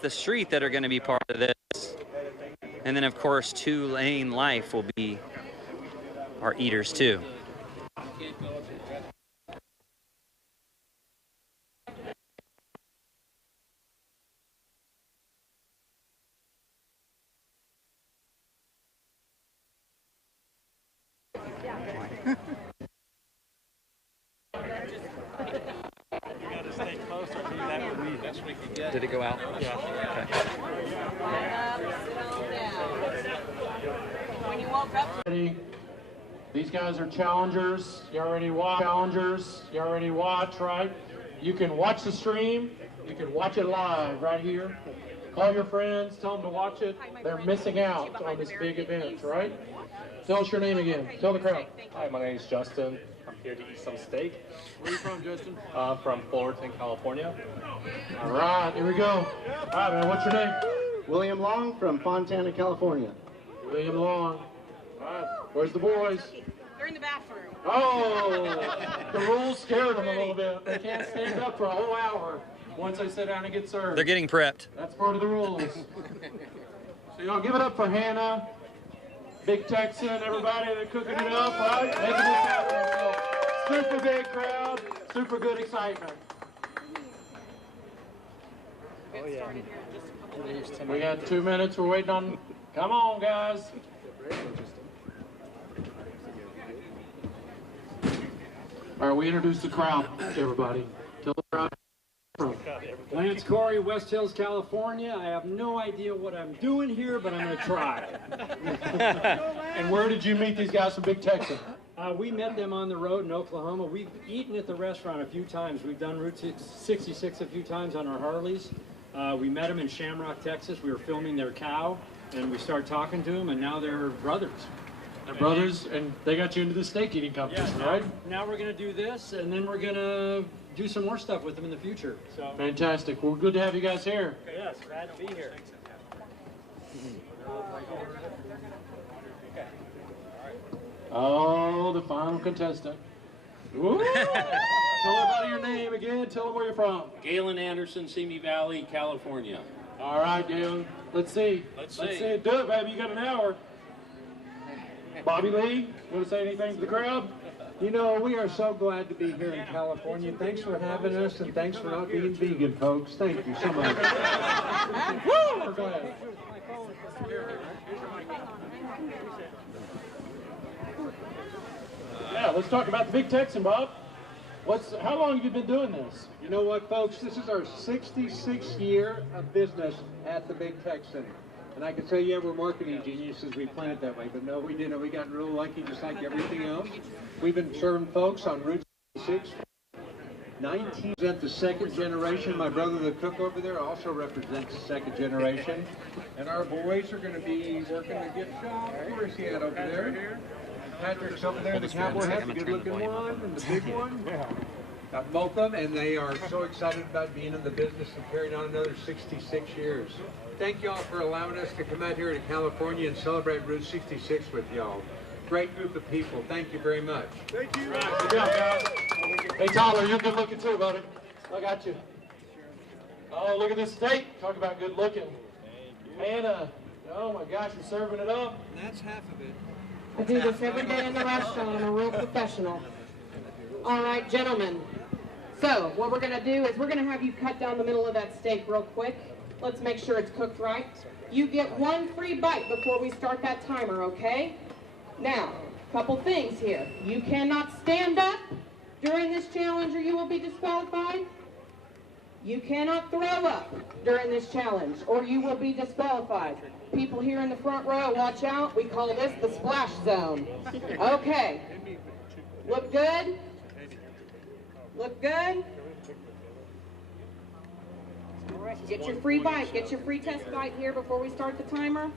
up the street that are going to be part of this. And then, of course, 2 Lane Life will be our eaters, too. Did it go out? Yeah. Okay. These guys are challengers. You already watch. Right? You can watch the stream. You can watch it live right here. Call your friends. Tell them to watch it. They're missing out on this big event, right? Tell us your name again. Tell the crowd. Hi, my name is Justin. I'm here to eat some steak. Where are you from, Justin? From Fullerton, California. All right, here we go. All right, man, what's your name? William Long from Fontana, California. William Long. All right, where's the boys? They're in the bathroom. Oh, the rules scared them a little bit. They can't stand up for a whole hour once they sit down and get served. They're getting prepped. That's part of the rules. So y'all give it up for Hannah, Big Texan, everybody that's cooking it up, right? Making this happen. So, super big crowd, super good excitement. Oh, yeah. We got 2 minutes. We're waiting on. Come on, guys. All right, we introduce the crowd to everybody. Tell the crowd. Lance Corey, West Hills, California. I have no idea what I'm doing here, but I'm going to try. And where did you meet these guys from Big Texan? We met them on the road in Oklahoma. We've eaten at the restaurant a few times. We've done Route 66 a few times on our Harleys. We met them in Shamrock, Texas. We were filming their cow, and we started talking to them, and now they're brothers. They're brothers, and they got you into the steak eating competition, right? Now we're going to do this, and then we're going to do some more stuff with them in the future. So. Fantastic. Well, good to have you guys here. Yes, glad to be here. Oh, the final contestant. Ooh. Tell everybody your name again. Tell them where you're from. Galen Anderson, Simi Valley, California. All right, Galen. Let's see. Let's see it. Do it, baby. You got an hour. Bobby Lee, want to say anything to the crowd? You know, we are so glad to be here in California. Thanks for having us, and thanks for not being vegan, folks. Thank you so much. Woo! We're glad. Yeah, let's talk about the Big Texan, Bob. How long have you been doing this? You know what, folks? This is our 66th year of business at the Big Texan. And I can say, yeah, we're marketing geniuses. We planned it that way. But no, we didn't. We got real lucky just like everything else. We've been serving folks on Route 66. 19 represent the second generation. My brother, the cook over there, also represents the second generation. And our boys are going to be working the gift shop. Where's he at over there? Patrick's over there, the cowboy hat, the good-looking one, and the big one. Got both of them, and they are so excited about being in the business and carrying on another 66 years. Thank y'all for allowing us to come out here to California and celebrate Route 66 with y'all. Great group of people. Thank you very much. Thank you. Right, good job, guys. Hey, Tyler, you're good looking too, buddy. I got you. Oh, look at this steak. Talk about good looking. Hannah, oh my gosh, you're serving it up. That's half of it. I do this every day in the restaurant. I'm a real professional. All right, gentlemen. So what we're going to do is we're going to have you cut down the middle of that steak real quick. Let's make sure it's cooked right. You get one free bite before we start that timer, okay? Now, couple things here. You cannot stand up during this challenge or you will be disqualified. You cannot throw up during this challenge or you will be disqualified. People here in the front row, watch out. We call this the splash zone. Okay. Look good? Look good? All right, get your free bite. Get your free test bite here before we start the timer.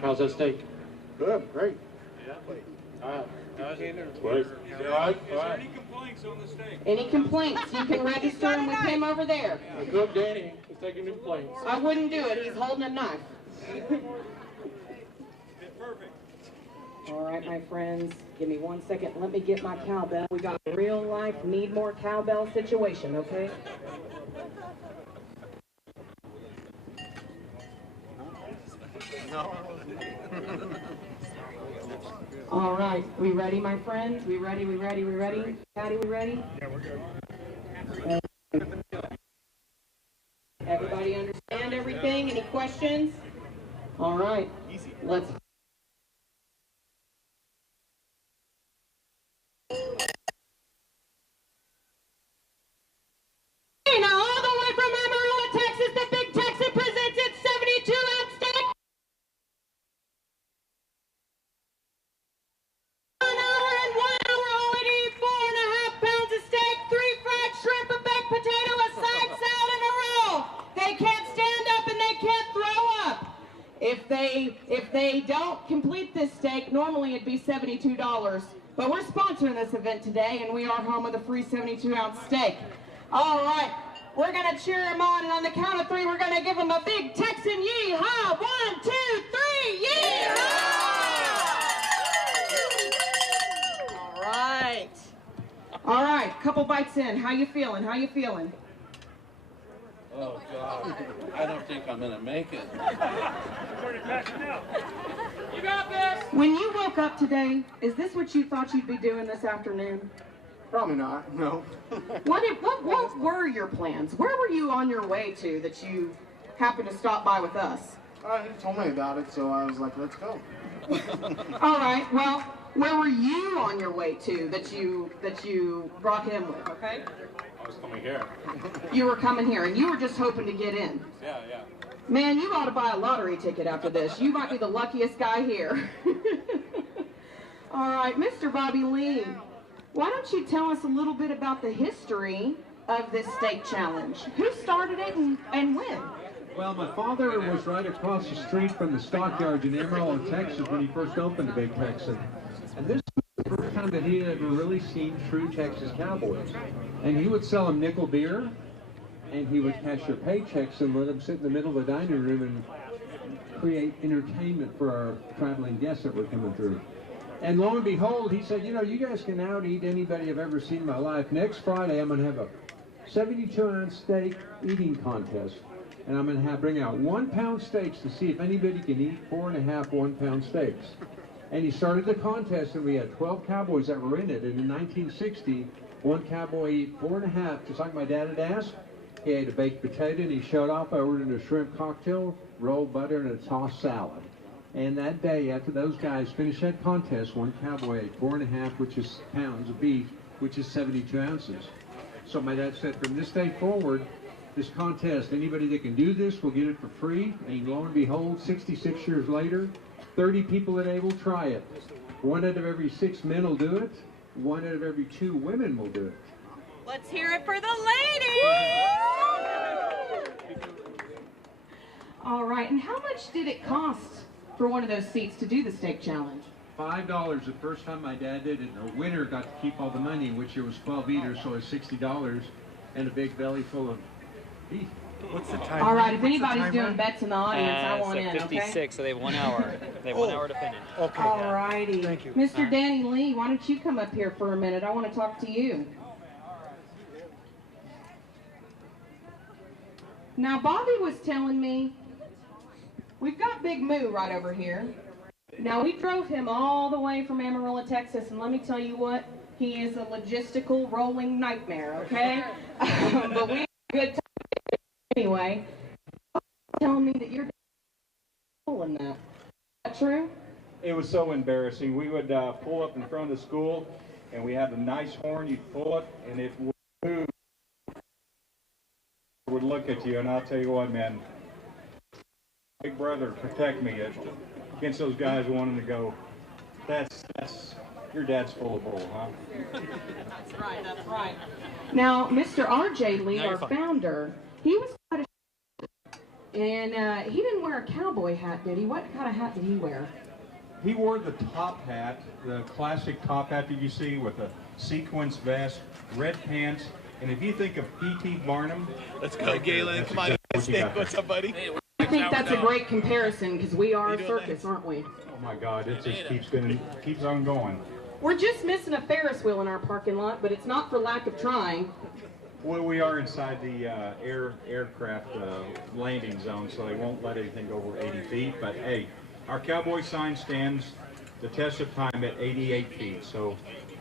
How's that steak? Good, great. Yeah. All right. Great. All right. Is there any complaints on the steak? Any complaints, you can register them with him over there. The cook, Danny, is taking new complaints. I wouldn't do it. He's holding a knife. Perfect. All right, my friends, give me 1 second. Let me get my cowbell. We got a real life need more cowbell situation, okay? All right, we ready, my friends? We ready? Patty, we ready? Yeah, we're good. Everybody understand everything? Any questions? All right, let's. Now, all the way from Amarillo, Texas, the Big Texan presents its 72-ounce steak. 1 hour and 1 hour only to eat 4.5 pounds of steak, 3 fried shrimp, a baked potato, a side salad, and a roll. They can't stand up and they can't throw up. If they don't complete this steak, normally it'd be $72. But we're sponsoring this event today, and we are home with a free 72-ounce steak. All right, we're going to cheer them on, and on the count of 3, we're going to give them a Big Texan yee-haw. 1, 2, 3, yee-haw! All right. All right, couple bites in. How you feeling? How you feeling? Oh, God. I don't think I'm going to make it. You got this! When you woke up today, is this what you thought you'd be doing this afternoon? Probably not, no. What were your plans? Where were you on your way to that you happened to stop by with us? He told me about it, so I was like, let's go. All right, well, where were you on your way to that you brought him with, okay? I was coming here. You were coming here, and you were just hoping to get in. Yeah. Man, you ought to buy a lottery ticket after this. You might be the luckiest guy here. All right, Mr. Bobby Lee, why don't you tell us a little bit about the history of this steak challenge? Who started it and when? Well, my father was right across the street from the stockyards in Amarillo, Texas when he first opened the Big Texan. And this was the first time that he had ever really seen true Texas cowboys. And he would sell them nickel beer, and he would cash their paychecks and let them sit in the middle of the dining room and create entertainment for our traveling guests that were coming through. And lo and behold, he said, you know, you guys can out-eat anybody I've ever seen in my life. Next Friday, I'm going to have a 72-ounce steak eating contest. And I'm going to bring out 1-pound steaks to see if anybody can eat 4.5 1-pound steaks. And he started the contest, and we had 12 cowboys that were in it. And in 1960, one cowboy ate 4.5, just like my dad had asked. He ate a baked potato, and he showed off. I ordered a shrimp cocktail, rolled butter, and a tossed salad. And that day, after those guys finished that contest, one cowboy ate 4.5 pounds of beef, which is 72 ounces. So my dad said, from this day forward, this contest, anybody that can do this will get it for free. And lo and behold, 66 years later, 30 people a day will try it. 1 out of every 6 men will do it. 1 out of every 2 women will do it. Let's hear it for the ladies! All right, and how much did it cost for one of those seats to do the steak challenge? $5 the first time my dad did it. The winner got to keep all the money, which there was 12 eaters, so it was $60 and a big belly full of beef. What's the time? All right, if anybody's doing bets in the audience, I want in, 56, okay? so they have 1 hour. They have 1 hour to finish. Okay. All righty. Thank you. Mr. Danny Lee, why don't you come up here for a minute? I want to talk to you. Now, Bobby was telling me, we've got Big Moo right over here. Now, we drove him all the way from Amarillo, Texas, and let me tell you what, he is a logistical rolling nightmare, okay? But we had a good time anyway. Telling me that you're pulling that. Is that true? It was so embarrassing. We would pull up in front of the school, and we had a nice horn. You'd pull it, and it would look at you. And I'll tell you what, man, Big Brother, protect me against those guys wanting to go. That's your dad's full of bull, huh? That's right, that's right. Now, Mr. R.J. Lee, our founder, he was quite a and he didn't wear a cowboy hat, did he? What kind of hat did he wear? He wore the top hat, the classic top hat that you see with a sequence vest, red pants, and if you think of P.T. Barnum... Let's go, Galen. Come on, what's up, buddy? I think that's a great comparison because we are a circus, aren't we? Oh my God, it just keeps on going. We're just missing a Ferris wheel in our parking lot, but it's not for lack of trying. Well, we are inside the aircraft landing zone, so they won't let anything go over 80 feet. But hey, our cowboy sign stands the test of time at 88 feet. So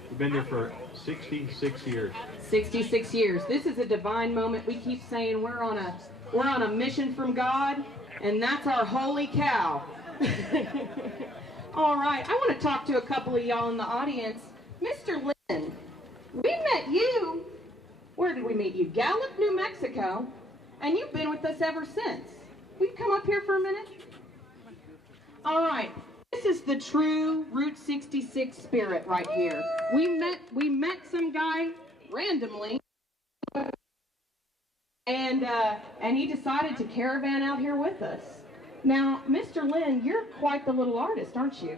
we've been there for 66 years. 66 years. This is a divine moment. We keep saying we're on a mission from God, and that's our holy cow. All right, I want to talk to a couple of y'all in the audience. Mr. Lynn, we met you. Where did we meet you? Gallup, New Mexico, and you've been with us ever since. Will you come up here for a minute? All right, this is the true Route 66 spirit right here. We met some guy randomly, and he decided to caravan out here with us. Now, Mr. Lynn, you're quite the little artist, aren't you?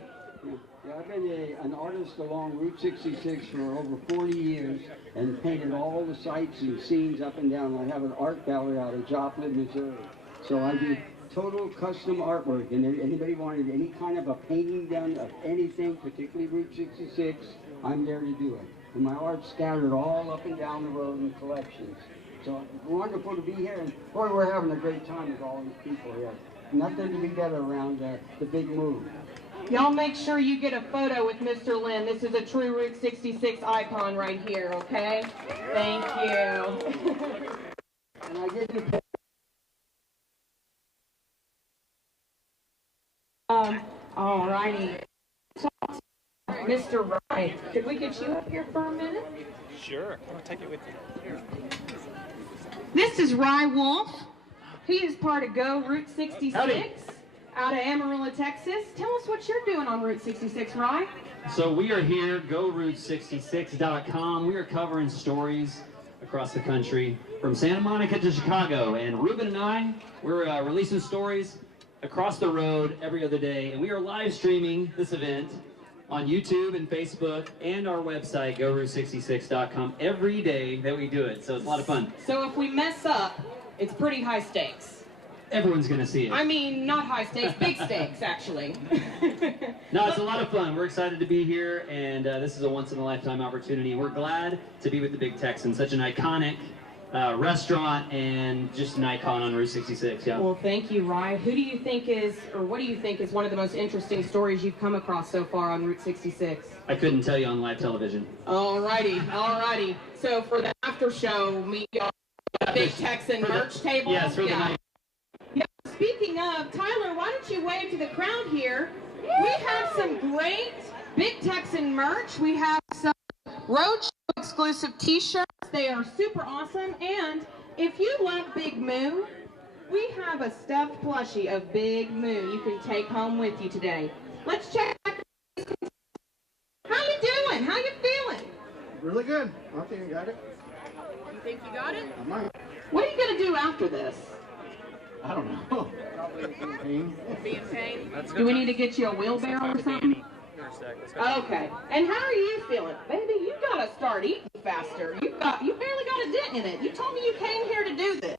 Yeah, I've been an artist along Route 66 for over 40 years and painted all the sights and scenes up and down. I have an art gallery out of Joplin, Missouri. So I do total custom artwork, and if anybody wanted any kind of a painting done of anything, particularly Route 66, I'm there to do it. And my art's scattered all up and down the road in collections. So it's wonderful to be here, and boy, we're having a great time with all these people here. Nothing to be better around the big move. Y'all make sure you get a photo with Mr. Lynn. This is a true Route 66 icon right here, okay? Thank you. And I get to all righty. Mr. Ryan, could we get you up here for a minute? Sure. I'll take it with you. This is Rye Wolf. He is part of Go Route 66 out of Amarillo, Texas. Tell us what you're doing on Route 66, Rye. So we are here, GoRoute66.com. We are covering stories across the country from Santa Monica to Chicago. And Ruben and I, we're releasing stories across the road every other day. And we are live streaming this event on YouTube and Facebook and our website, GoRoute66.com, every day that we do it. So it's a lot of fun. So if we mess up, it's pretty high stakes. Everyone's going to see it. I mean, not high stakes, big stakes, actually. No, it's a lot of fun. We're excited to be here, and this is a once-in-a-lifetime opportunity. We're glad to be with the Big Texan, such an iconic restaurant and just an icon on Route 66. Yeah. Well, thank you, Rye. Who do you think is, or what do you think is one of the most interesting stories you've come across so far on Route 66? I couldn't tell you on live television. All righty, all righty. So for the after show, meet you at the Big Texan merch table. Yes, for the night. Yeah. Speaking of, Tyler, why don't you wave to the crowd here? We have some great Big Texan merch. We have some Roadshow exclusive t-shirts. They are super awesome. And if you love Big Moo, we have a stuffed plushie of Big Moo you can take home with you today. Let's check. How you doing? How you feeling? Really good. I think I got it. You think you got it? I might. What are you going to do after this? I don't know. Pain. Be in pain? Do we need to get you a wheelbarrow or something? Okay. And how are you feeling? Baby, you got to start eating faster. You barely got a dent in it. You told me you came here to do this.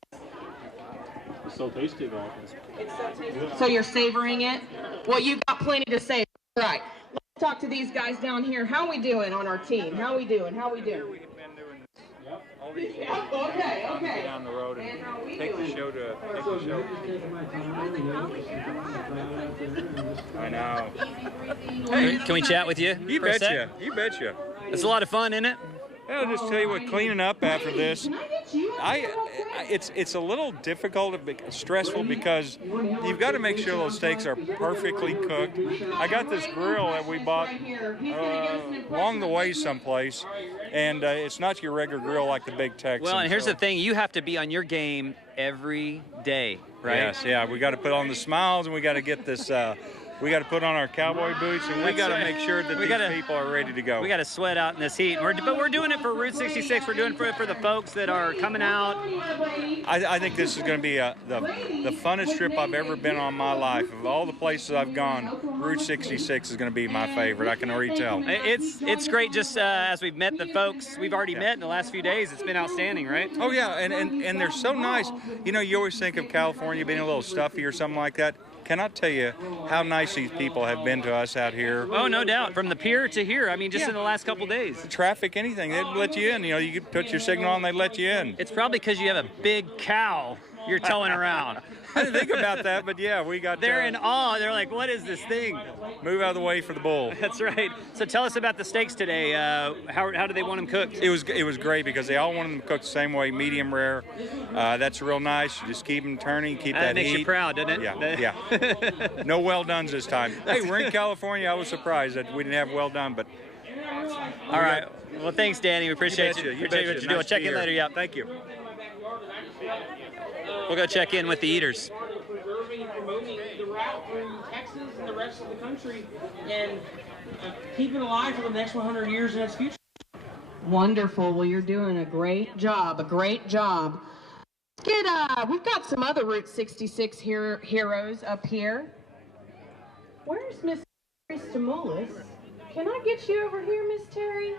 It's so tasty, though. It's so tasty. So you're savoring it? Well, you got plenty to savor. All right. Let's talk to these guys down here. How we doing on our team? How we doing? How we doing? Okay. Down the road and take the show. I know. Hey, can we chat with you? You betcha. You betcha. It's a lot of fun, isn't it? I'll just tell you what, cleaning up after this, it's a little difficult, stressful, because you've got to make sure those steaks are perfectly cooked. I got this grill that we bought along the way someplace, and it's not your regular grill like the Big Texan. Well, and here's the thing, you have to be on your game every day, right? Yes, yeah, we got to put on the smiles, and we got to get this... we got to put on our cowboy boots, and we got to make sure that these people are ready to go. We got to sweat out in this heat. But we're doing it for Route 66. We're doing it for the folks that are coming out. I think this is going to be the funnest trip I've ever been on in my life. Of all the places I've gone, Route 66 is going to be my favorite. I can already tell. It's great just as we've met the folks we've already met in the last few days. It's been outstanding, right? Oh, yeah, and they're so nice. You know, you always think of California being a little stuffy or something like that. cannot tell you how nice these people have been to us out here. Oh, no doubt. From the pier to here. I mean, just in the last couple days. Traffic, anything, they'd let you in. You know, you could put your signal on, they'd let you in. It's probably because you have a big cow you're towing around. I didn't think about that, but yeah, we got... They're in awe. They're like, what is this thing? Move out of the way for the bull. That's right. So tell us about the steaks today. How do they want them cooked? It was great because they all wanted them cooked the same way, medium rare. That's real nice. You just keep them turning, keep that makes heat. you proud, doesn't it? Yeah, yeah. No well dones this time. Hey, we're in California. I was surprised that we didn't have well done, but... All right. Well, thanks, Danny. We appreciate you. Appreciate what you're doing. Nice Check in later. Yeah. Thank you. We'll go check in with the eaters. Part of preserving and promoting the route through Texas and the rest of the country and keep it alive for the next 100 years in its future. Wonderful. Well, you're doing a great job. We've got some other Route 66 heroes up here. Where's Miss Terry Stimulus? Can I get you over here, Miss Terry?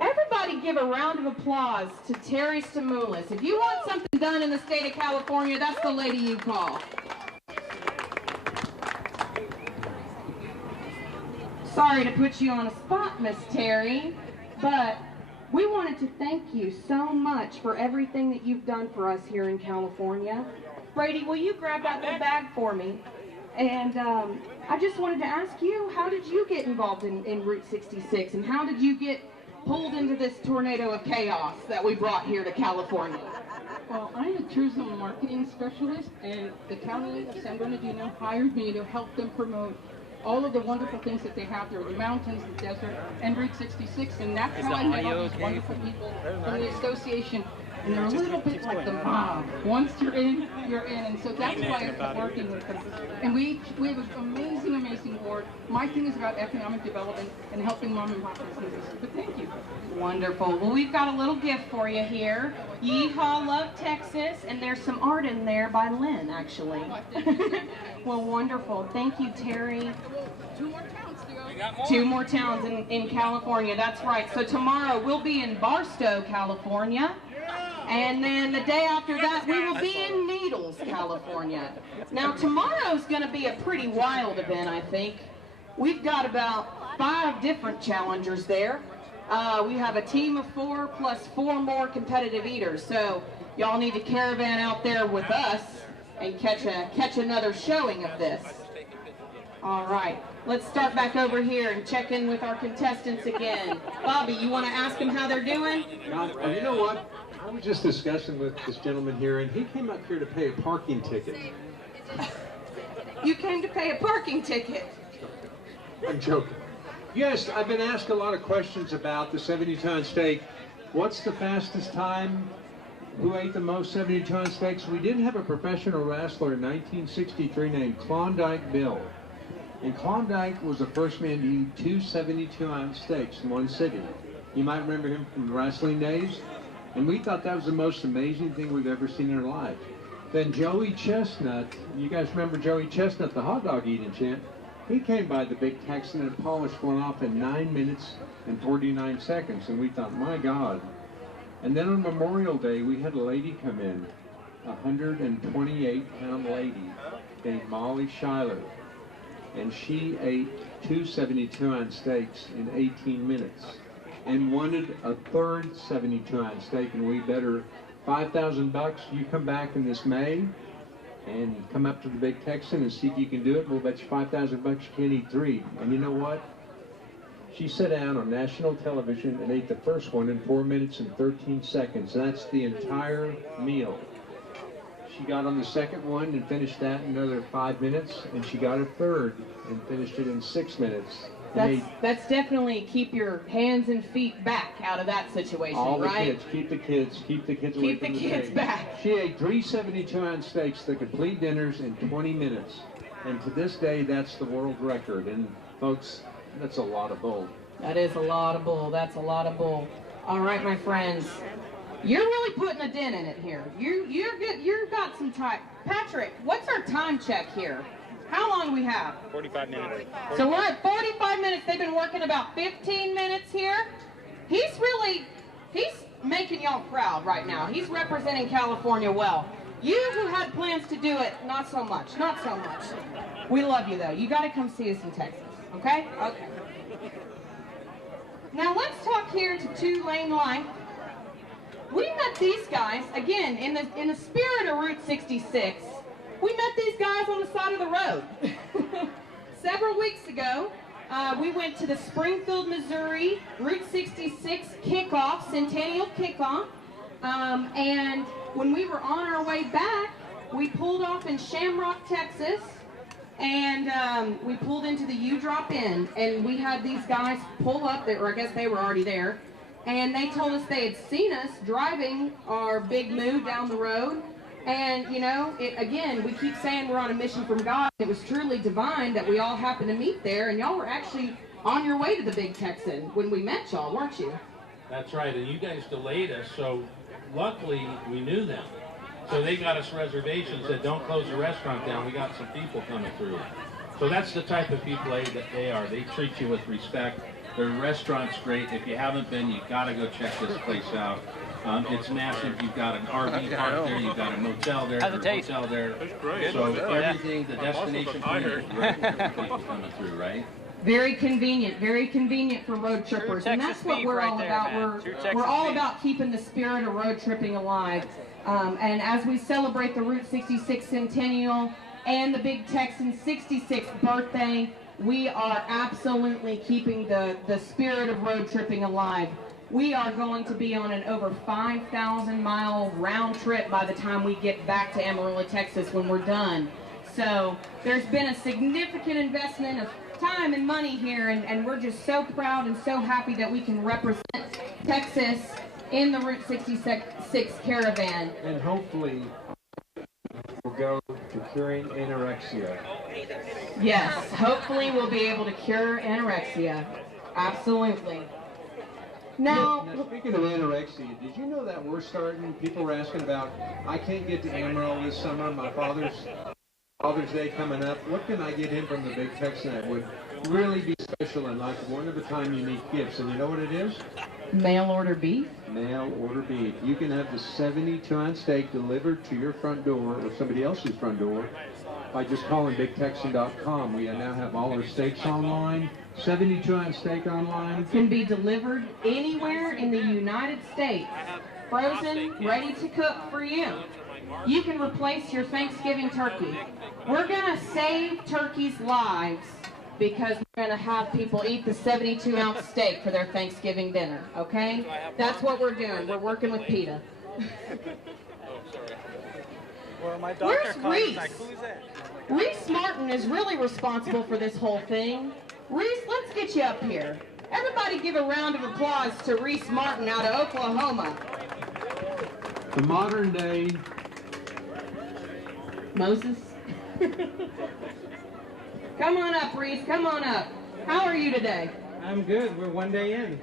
Everybody give a round of applause to Terry Stimulus. If you want something done in the state of California, that's the lady you call. Sorry to put you on a spot, Miss Terry, but we wanted to thank you so much for everything that you've done for us here in California. Brady, will you grab that little bag for me? And I just wanted to ask you, how did you get involved in Route 66, and how did you get pulled into this tornado of chaos that we brought here to California? Well, I'm a tourism marketing specialist, and the county of San Bernardino hired me to help them promote all of the wonderful things that they have there, the mountains, the desert, and Route 66, and that's how I met all these wonderful people from the association. And they're a little bit like the mob. Once you're in, and so that's why I kept working with them. And we have an amazing board. My thing is about economic development and helping mom and pop businesses. But thank you. Wonderful. Well, we've got a little gift for you here. Yeehaw, love Texas, and there's some art in there by Lynn, actually. Well, wonderful. Thank you, Terry. 2 more towns to go. 2 more towns in California, that's right. So tomorrow we'll be in Barstow, California. And then the day after that, we will be in Needles, California. Now, tomorrow's going to be a pretty wild event, I think. We've got about 5 different challengers there. We have a team of 4 plus 4 more competitive eaters. So y'all need to caravan out there with us and catch another showing of this. All right. Let's start back over here and check in with our contestants again. Bobby, you want to ask them how they're doing? You know what? I was just discussing with this gentleman here, and he came up here to pay a parking ticket. You came to pay a parking ticket? I'm joking. Yes, I've been asked a lot of questions about the 72-ounce steak. What's the fastest time? Who ate the most 72-ounce steaks? We did have a professional wrestler in 1963 named Klondike Bill. And Klondike was the first man to eat 2 72-ounce steaks in one sitting. You might remember him from the wrestling days. And we thought that was the most amazing thing we've ever seen in our life. Then Joey Chestnut, you guys remember Joey Chestnut, the hot dog eating champ? He came by the Big Texan and polished one off in 9 minutes and 49 seconds. And we thought, my God. And then on Memorial Day, we had a lady come in, a 128-pound lady named Molly Schuyler. And she ate 2 72-ounce steaks in 18 minutes. And wanted a third 72-ounce steak, and we bet her $5,000. You come back in this May and come up to the Big Texan and see if you can do it. We'll bet you $5,000 you can't eat 3. And you know what? She sat down on national television and ate the first one in 4 minutes and 13 seconds. That's the entire meal. She got on the second one and finished that in another 5 minutes, and she got a third and finished it in 6 minutes. That's definitely keep your hands and feet back out of that situation, all the right? kids, keep the kids away from the kids stage. back. She ate 3 72-ounce steaks, the complete dinners, in 20 minutes. And to this day, that's the world record. And folks, that's a lot of bull. That is a lot of bull. That's a lot of bull. All right, my friends. You're really putting a dent in it here. You've got some time. Patrick, what's our time check here? How long do we have? 45 minutes. So we're at 45 minutes. They've been working about 15 minutes here. He's making y'all proud right now. He's representing California well. You who had plans to do it, not so much, not so much. We love you though. You got to come see us in Texas, okay? Okay. Now let's talk here to Two Lane Life. We met these guys, again, in the spirit of Route 66, we met these guys on the side of the road. Several weeks ago, we went to the Springfield, Missouri Route 66 kickoff, centennial kickoff, and when we were on our way back, we pulled off in Shamrock, Texas, and we pulled into the U-Drop-In, and we had these guys pull up, or I guess they were already there, and they told us they had seen us driving our big move down the road. And, you know, again, we keep saying we're on a mission from God. It was truly divine that we all happened to meet there, and y'all were actually on your way to the Big Texan when we met y'all, weren't you? That's right, and you guys delayed us, so luckily we knew them. So they got us reservations, said don't close the restaurant down, we got some people coming through. So that's the type of people that they are. They treat you with respect. Their restaurant's great. If you haven't been, you got to go check this place out. It's massive. You've got an RV park there. You've got a motel there. There's a hotel there. So everything, the destination for you, people coming through, right? Very convenient for road trippers, and that's what we're all about. We're all about keeping the spirit of road tripping alive. And as we celebrate the Route 66 Centennial and the Big Texan 66th birthday, we are absolutely keeping the spirit of road tripping alive. We are going to be on an over 5,000-mile round trip by the time we get back to Amarillo, Texas when we're done. So there's been a significant investment of time and money here, and we're just so proud and so happy that we can represent Texas in the Route 66 caravan. And hopefully we'll go to curing anorexia. Yes, hopefully we'll be able to cure anorexia. Absolutely. Now, speaking of anorexia, did you know that we're starting, people were asking about, I can't get to Amarillo this summer, my Father's Day coming up, what can I get him from the Big Texan that would really be special and like one-of-a-time unique gifts? And you know what it is? Mail order beef? Mail order beef. You can have the 72-ounce steak delivered to your front door or somebody else's front door by just calling BigTexan.com. We now have all our steaks online. 72-ounce steak online. Can be delivered anywhere in the United States. Frozen, ready to cook for you. You can replace your Thanksgiving turkey. We're going to save turkeys' lives because we're going to have people eat the 72-ounce steak for their Thanksgiving dinner, okay? That's what we're doing. We're working with PETA. Well, my doctor Where's called Reese? like, who's that? Reese Martin is really responsible for this whole thing. Reese, let's get you up here. Everybody give a round of applause to Reese Martin out of Oklahoma. The modern day Moses. Come on up, Reese. Come on up. How are you today? I'm good. We're one day in.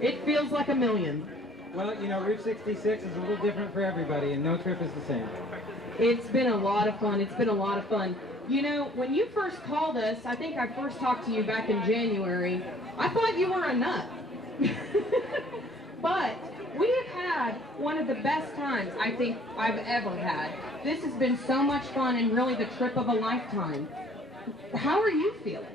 It feels like a million. Well, you know, Route 66 is a little different for everybody, and no trip is the same. It's been a lot of fun. It's been a lot of fun. You know, when you first called us, I think I first talked to you back in January, I thought you were a nut. But we have had one of the best times I think I've ever had. This has been so much fun and really the trip of a lifetime. How are you feeling?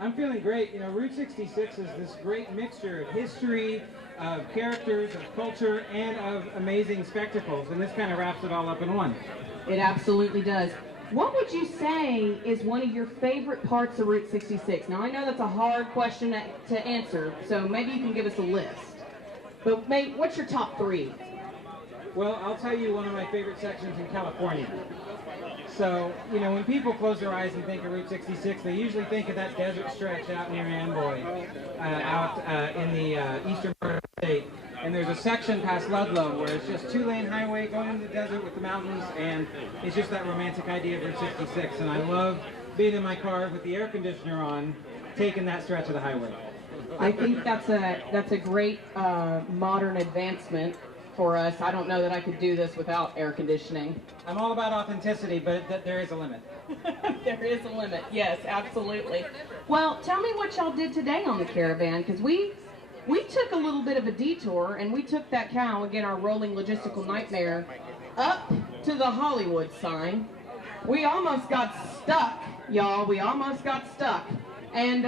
I'm feeling great. You know, Route 66 is this great mixture of history, of characters, of culture, and of amazing spectacles, and this kind of wraps it all up in one. It absolutely does. What would you say is one of your favorite parts of Route 66? Now, I know that's a hard question to answer, so maybe you can give us a list. But what's your top three? Well, I'll tell you one of my favorite sections in California. So, you know, when people close their eyes and think of Route 66, they usually think of that desert stretch out near Amboy, out in the eastern part of the state. And there's a section past Ludlow where it's just two-lane highway going into the desert with the mountains, and it's just that romantic idea of Route 66. And I love being in my car with the air conditioner on, taking that stretch of the highway. I think that's a great modern advancement for us. I don't know that I could do this without air conditioning. I'm all about authenticity, but there is a limit. There is a limit, yes, absolutely. Well, tell me what y'all did today on the caravan, because we took a little bit of a detour, and we took that cow, again, our rolling logistical nightmare, up to the Hollywood sign. We almost got stuck, y'all. We almost got stuck. And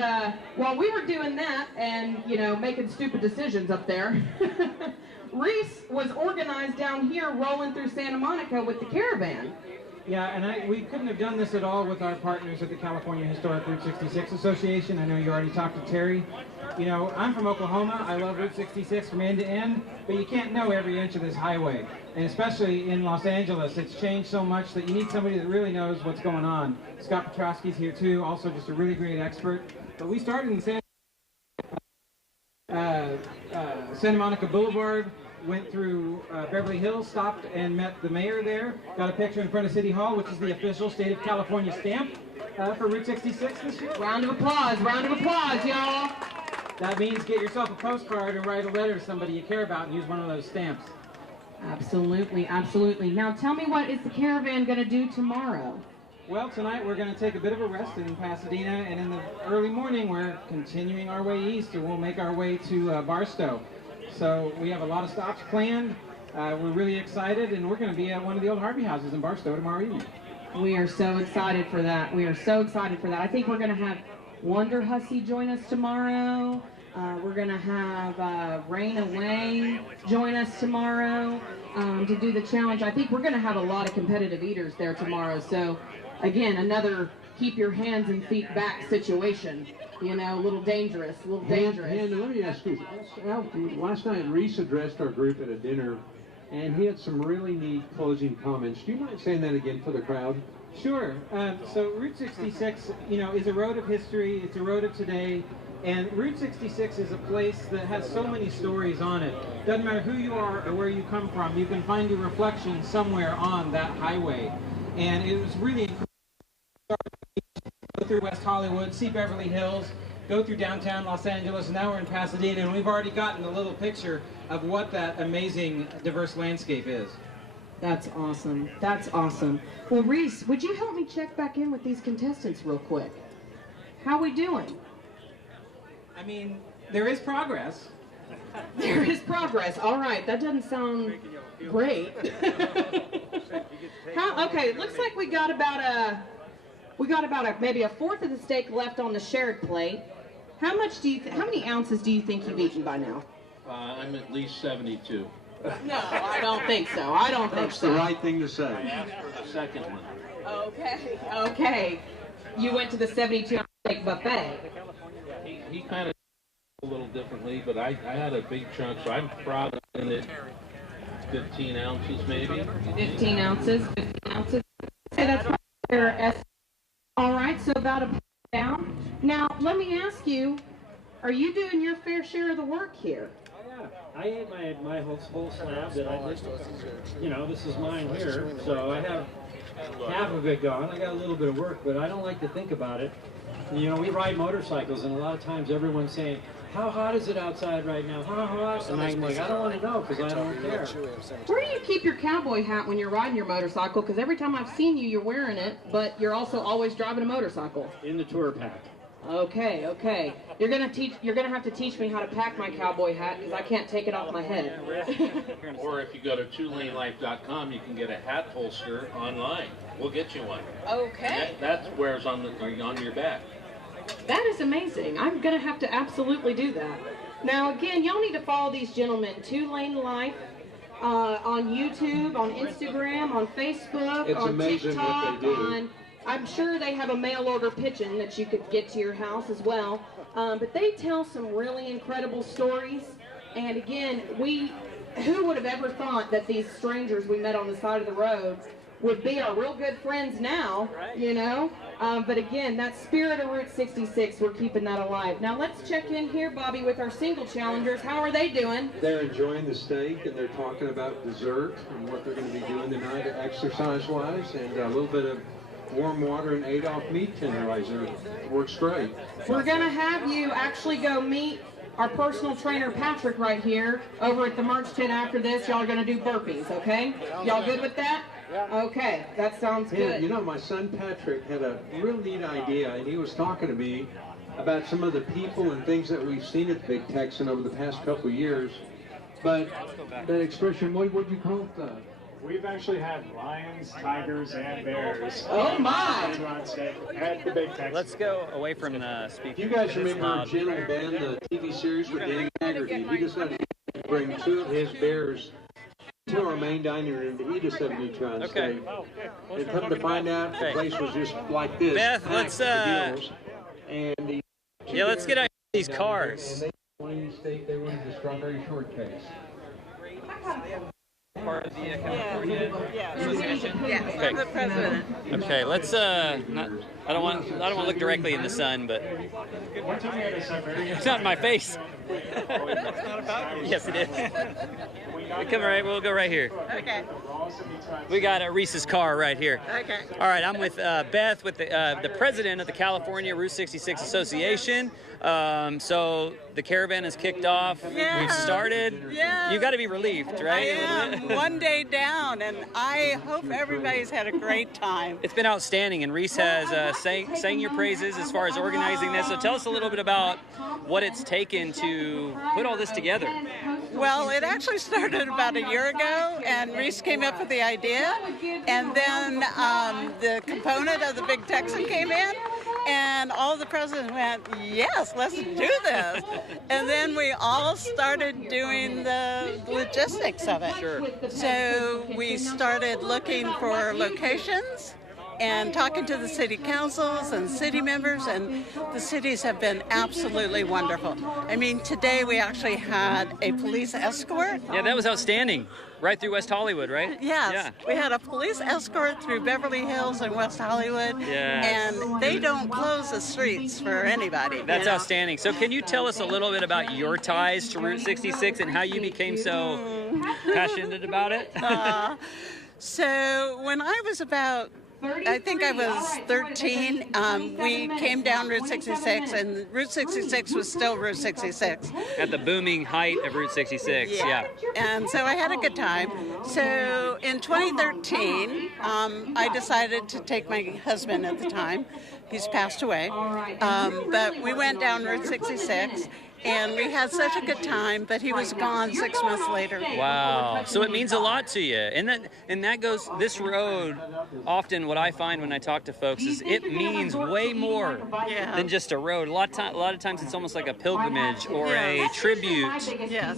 while we were doing that and, you know, making stupid decisions up there, Reese was organized down here rolling through Santa Monica with the caravan. Yeah, and we couldn't have done this at all with our partners at the California Historic Route 66 Association. I know you already talked to Terry. You know, I'm from Oklahoma. I love Route 66 from end to end, but you can't know every inch of this highway. And especially in Los Angeles, it's changed so much that you need somebody that really knows what's going on. Scott Petrosky's here too, also just a really great expert. But we started in Santa Monica Boulevard, went through Beverly Hills, stopped and met the mayor there, got a picture in front of City Hall, which is the official state of California stamp for Route 66 this year. Round of applause, y'all. That means get yourself a postcard and write a letter to somebody you care about and use one of those stamps. Absolutely, absolutely. Now tell me, what is the caravan going to do tomorrow? Well, tonight we're going to take a bit of a rest in Pasadena, and in the early morning we're continuing our way east, and we'll make our way to Barstow. So we have a lot of stops planned. We're really excited, and we're going to be at one of the old Harvey houses in Barstow tomorrow evening. We are so excited for that. We are so excited for that. I think we're going to have Wonder Hussy join us tomorrow. We're going to have Rain Away join us tomorrow to do the challenge. I think we're going to have a lot of competitive eaters there tomorrow. So, again, another keep your hands and feet back situation. You know, a little dangerous, And let me ask you, last night Reese addressed our group at a dinner, and he had some really neat closing comments. Do you mind saying that again for the crowd? Sure. So Route 66, you know, is a road of history. It's a road of today. And Route 66 is a place that has so many stories on it. Doesn't matter who you are or where you come from, you can find your reflection somewhere on that highway. And it was really incredible. Go through West Hollywood, see Beverly Hills, go through downtown Los Angeles, and now we're in Pasadena, and we've already gotten a little picture of what that amazing, diverse landscape is. That's awesome. That's awesome. Well, Reese, would you help me check back in with these contestants real quick? How we doing? I mean, there is progress. There is progress. All right. That doesn't sound great. Okay, looks like we got about maybe a fourth of the steak left on the shared plate. How many ounces do you think you've eaten by now? I'm at least 72. No, I don't think so. I don't think so. That's the right thing to say. Ask for the second one. Okay. You went to the 72-ounce steak buffet. He kind of a little differently, but I had a big chunk, so I'm probably in it 15 ounces maybe. 15 ounces. Okay, that's probably fair. All right, so about a pound down. Now, let me ask you, are you doing your fair share of the work here? Yeah, I ate my whole slab that I did. You know, this is mine here, so I have half of it gone. I got a little bit of work, but I don't like to think about it. You know, we ride motorcycles, and a lot of times everyone's saying, how hot is it outside right now? How hot? And I'm like, I don't want to know because I don't care. Where do you keep your cowboy hat when you're riding your motorcycle? Because every time I've seen you, you're wearing it, but you're also always driving a motorcycle. In the tour pack. Okay. You're gonna have to teach me how to pack my cowboy hat because I can't take it off my head. Or if you go to twolanelife.com, you can get a hat holster online. We'll get you one. Okay. That wears on your back. That is amazing. I'm going to have to absolutely do that. Now, again, y'all need to follow these gentlemen. 2 Lane Life on YouTube, on Instagram, on Facebook, on TikTok. I'm sure they have a mail order pigeon that you could get to your house as well. But they tell some really incredible stories. And again, who would have ever thought that these strangers we met on the side of the road would be our real good friends now, you know? But again, that spirit of Route 66, we're keeping that alive. Now let's check in here, Bobby, with our single challengers. How are they doing? They're enjoying the steak, and they're talking about dessert and what they're going to be doing tonight exercise-wise, and a little bit of warm water and Adolf meat tenderizer. Works great. We're going to have you actually go meet our personal trainer, Patrick, right here, over at the merch tent after this. Y'all are going to do burpees, okay? Y'all good with that? Okay, that sounds good. You know, my son Patrick had a real neat idea, and he was talking to me about some of the people and things that we've seen at the Big Texan over the past couple of years. But that expression, what would you call it? We've actually had lions, tigers, and bears. Oh my! On stage at the Big Texan. Let's go away from the speaker. You guys remember Gentle Ben, the TV series with Danny Haggerty? He decided to bring 2 of his bears to our main dining room to eat us at Neutron Okay. Steak. And come to find out, the place was just like this. Beth, let's and the yeah, let's get out these cars. And they wanted steak. They wanted the strawberry shortcakes. Part of the California Association. Yes, Okay. I'm the president. Okay, let's not. I don't want to look directly in the sun, but it's not in my face. Yes, it is. Come right. We'll go right here. Okay. We got a Reese's car right here. Okay. All right, I'm with Beth, with the president of the California Route 66 Association. So the caravan has kicked off. Yeah. We've started. Yeah. You got to be relieved, right? I am. One day down, and I hope everybody's had a great time. It's been outstanding, and Reese has sang your praises as far as organizing this. So tell us a little bit about what it's taken to put all this together. Well, it actually started about a year ago, and Reese came up with the idea, and then the component of the Big Texan came in, and all the presidents went, yes, let's do this. And then we all started doing the logistics of it. Sure. So we started looking for locations and talking to the city councils and city members, and the cities have been absolutely wonderful. I mean, today we actually had a police escort. Yeah, that was outstanding. Right through West Hollywood, right? Yes. Yeah. We had a police escort through Beverly Hills and West Hollywood. Yes. And they don't close the streets for anybody. That's you know? outstanding. So can you tell us a little bit about your ties to Route 66 and how you became so passionate about it? So when I was about, I think I was 13, we came down Route 66, and Route 66 was still Route 66. At the booming height of Route 66, yeah. And so I had a good time. So in 2013, I decided to take my husband at the time. He's passed away. But we went down Route 66. And we had such a good time, but he was gone 6 months later. Wow. So it means a lot to you. And that goes, this road, often what I find when I talk to folks is it means way more than just a road. A lot of times it's almost like a pilgrimage or a tribute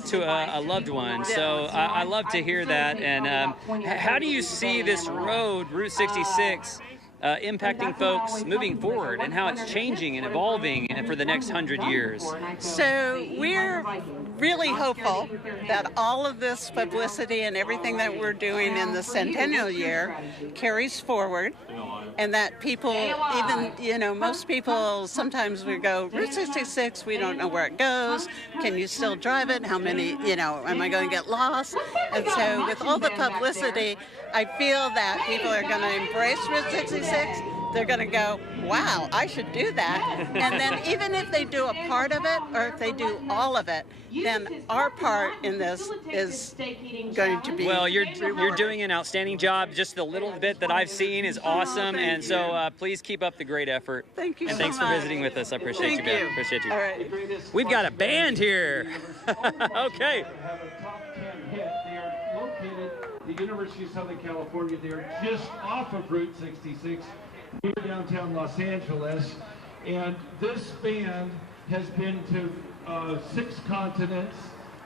to a loved one. So I love to hear that. And how do you see this road, Route 66, impacting folks moving forward, and how it's changing and evolving for the next 100 years? So we're really hopeful that all of this publicity and everything that we're doing in the centennial year carries forward, and that people, even, most people, sometimes we go, Route 66, we don't know where it goes. Can you still drive it? How many, am I going to get lost? And so with all the publicity, I feel that people are going to embrace Route 66. They're going to go, wow, I should do that. And then even if they do a part of it, or if they do all of it, then our part in this is going to be... Well, you're doing an outstanding job. Just the little bit that I've seen is awesome. And so please keep up the great effort. Thank you and so thanks much. for visiting with us. I appreciate you, Thank Ben. you. Appreciate you. All right. We've got a band here. Okay. Have a top 10 hit. They are located at the University of Southern California. They are just off of Route 66 near downtown Los Angeles. And this band has been to 6 continents.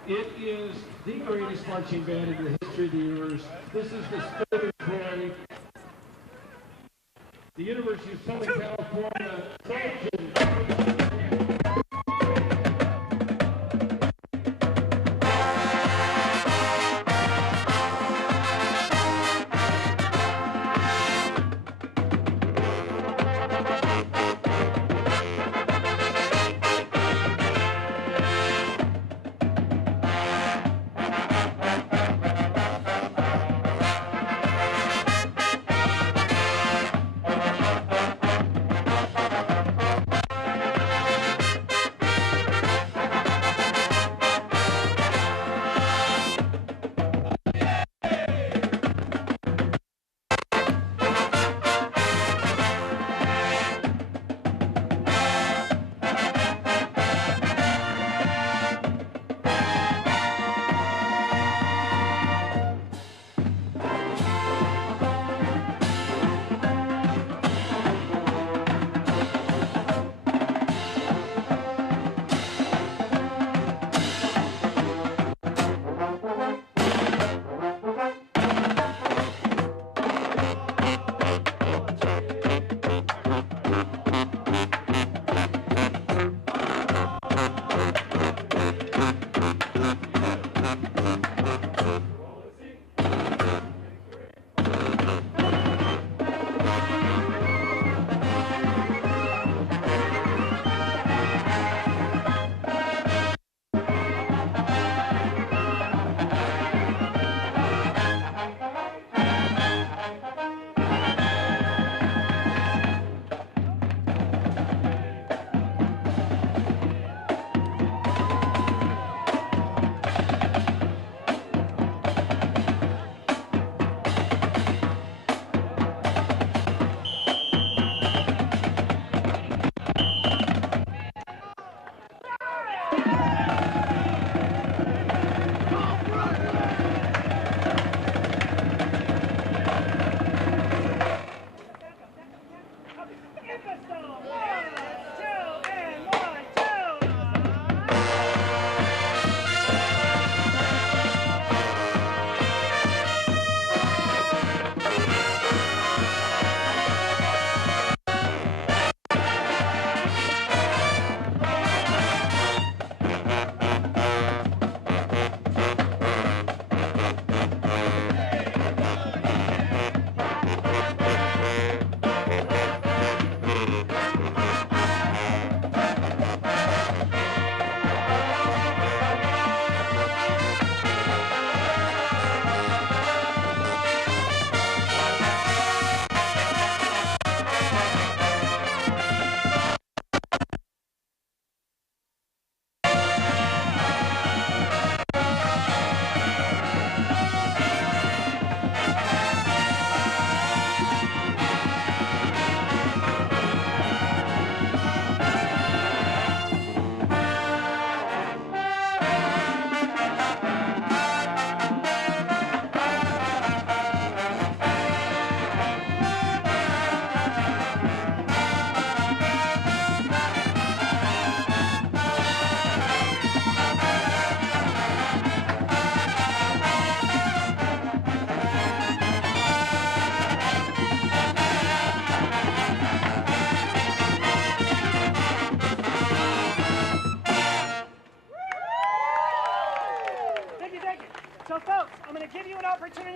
It is the greatest marching band in the history of the universe. This is the Spirit of Troy. The University of Southern California Trojan.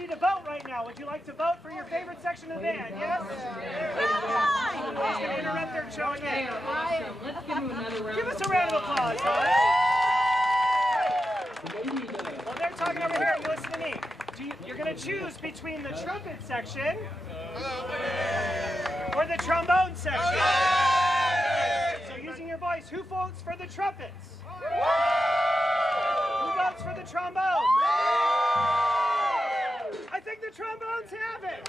ready to vote right now. Would you like to vote for your favorite section of the band? Yes? I'm going to interrupt their show again. Let's give him another round. Give us a round of applause. Well, they're talking over here. You listen to me. You're going to choose between the trumpet section or the trombone section. So using your voice, who votes for the trumpets? Who votes for the trombone? I think the trombones have it.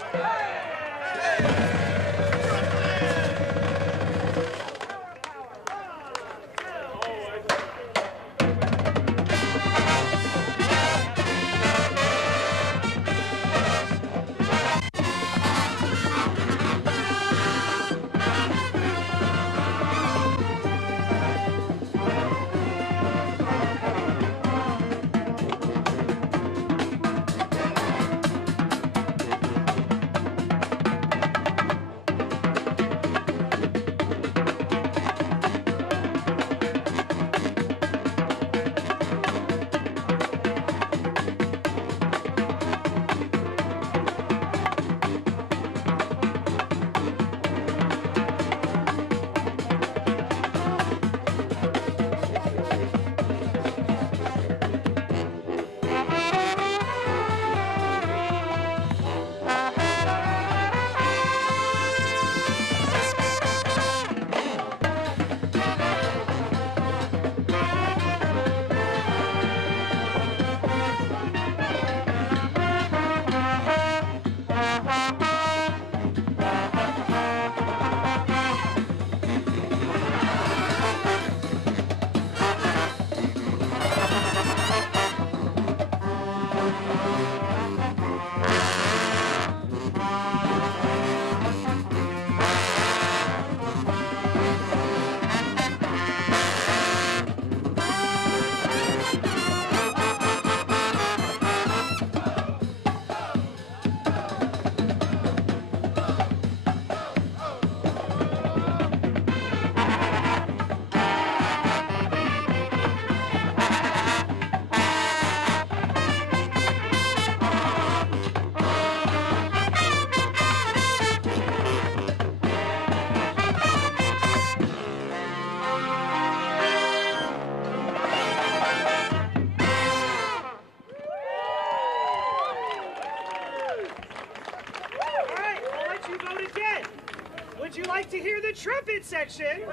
Would you like to hear the trumpet section?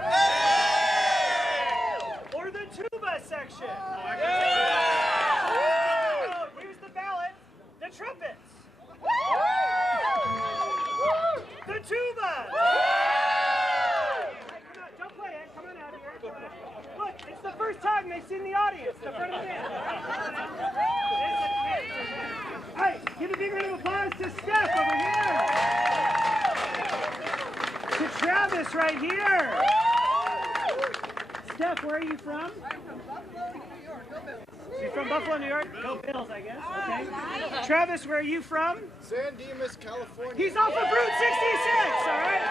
Or the tuba section? Here's the ballot. The trumpets. The tuba. Hey, come on, don't play it. Come on out here. Look, it's the first time they've seen the audience, the front of the band. Hey, give a big round of applause to Steph over here. To Travis right here. Steph, where are you from? I'm from Buffalo, New York. Go Bills. She's from Buffalo, New York? Go Bills, I guess. Okay. Travis, where are you from? San Dimas, California. He's off of Route 66, all right?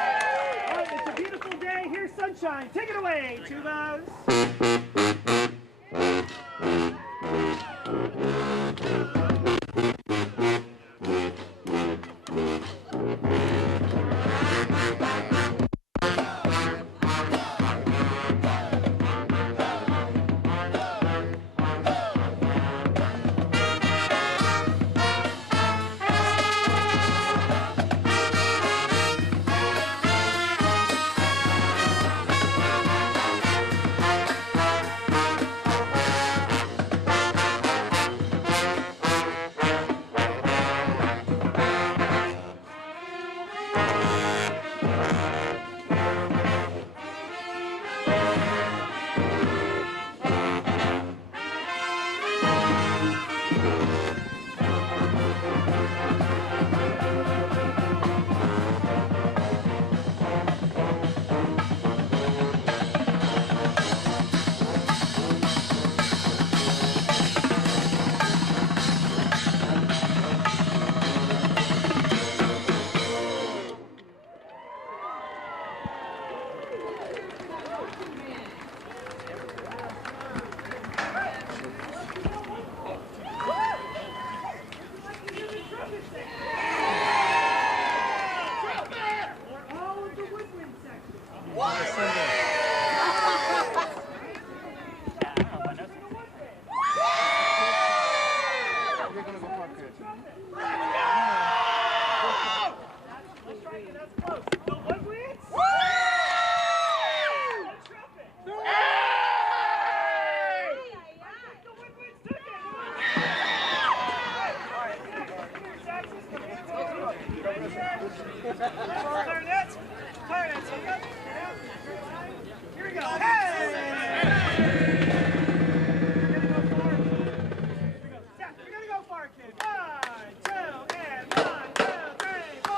All right, it's a beautiful day. Here's sunshine. Take it away, tubas. Here we go. Hey! You're gonna go far, kid. 1, 2, and 1, 2, 3, 4.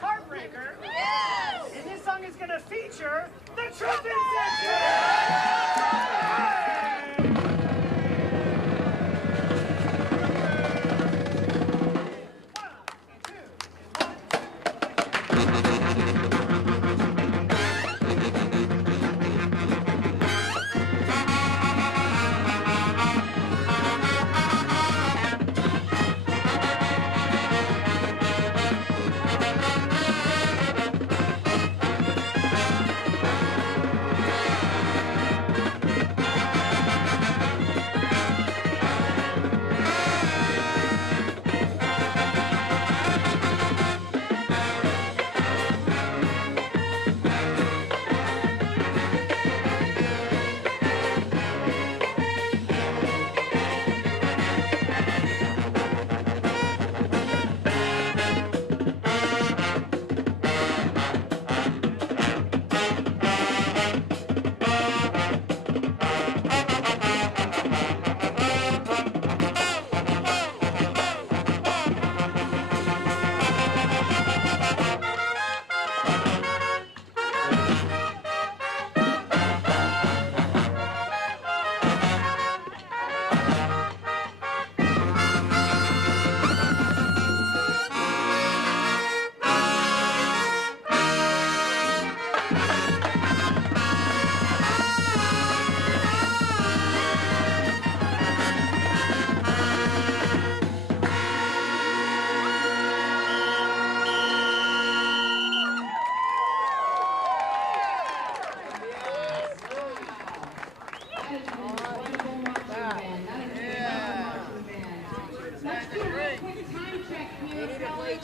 Heartbreaker. Yes! And this song is going to feature the trumpet section!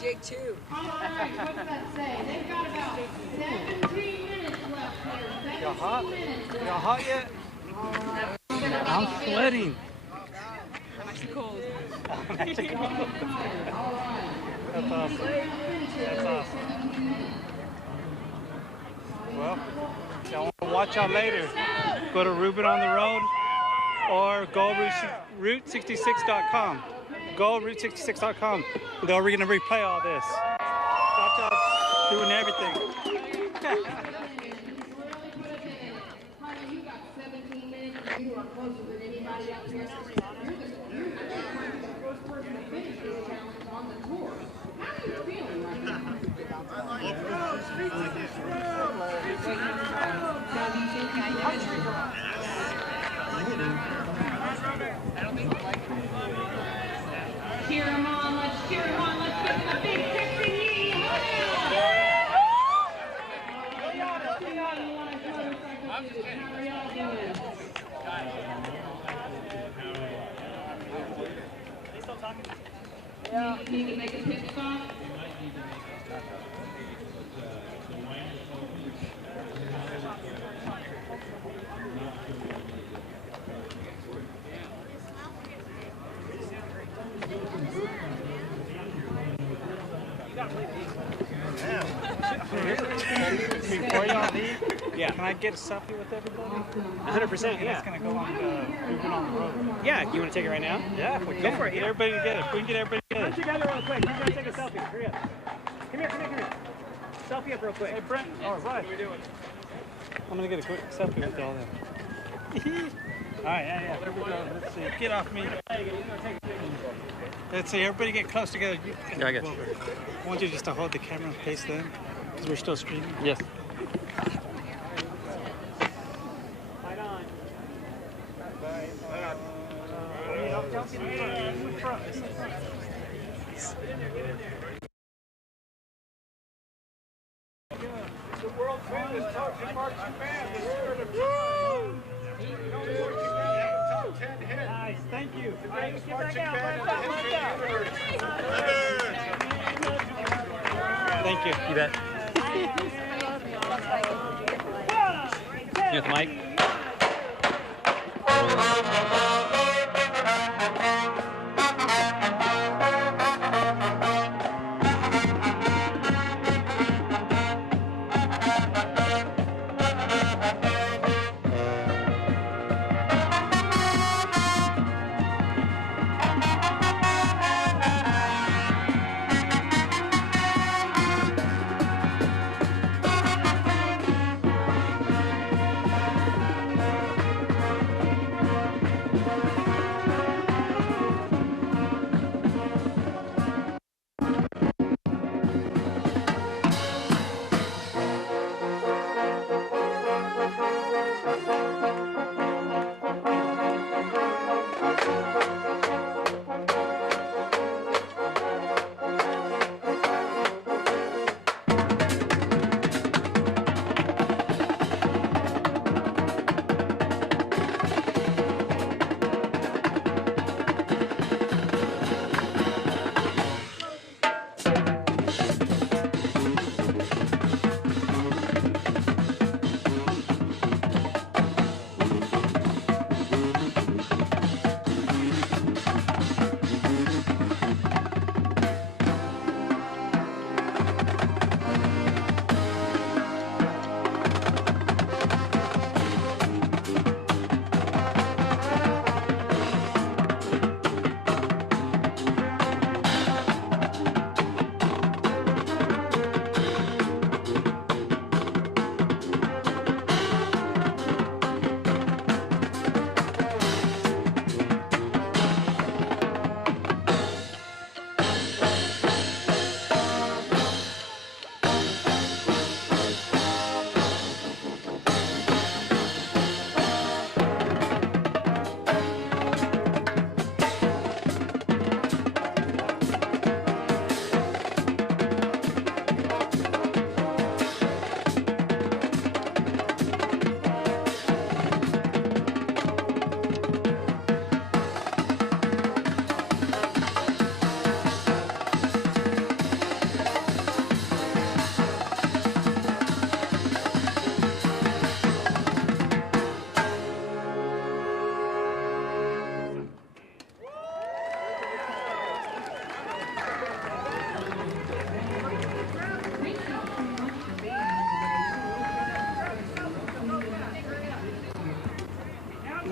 Jig too. All right, what does that say? They've got about 17 minutes left here. 17 minutes left. Y'all hot yet? I'm sweating. I'm actually cold. I'm actually cold. All right. That's awesome. That's awesome. Well, y'all want to watch out later, go to Ruben on the Road or go route66.com. Go route66.com. We're going to replay all this. Watch out doing everything. You are closer than anybody else here. You're the first person to finish this challenge on the tour. How are you feeling right now? Cheer him on, let's cheer him on, let's give him a big Texan yeah. Need to make a pit stop. Before y'all leave, can I get a selfie with everybody? 100%, yeah. It's going to go on Ruben on the Road. Yeah, you want to take it right now? Yeah, if we can. Go for it. Get everybody together. If we can get everybody Come together. together real quick. Who's going to take a selfie? Hurry up. Come here. Selfie up real quick. Hey, Brent. All right. What are we doing? I'm going to get a quick selfie with all them. All right, yeah. There we go. Let's see. Get off me. Let's see. Everybody get close together. Yeah, I got you. I want you just to hold the camera and face them because we're still streaming. Yes. The world famous marching band, the Spirit of top 10 hit. Nice, thank you. The greatest marching band in the history of the universe. Thank you. You bet. You with Mike?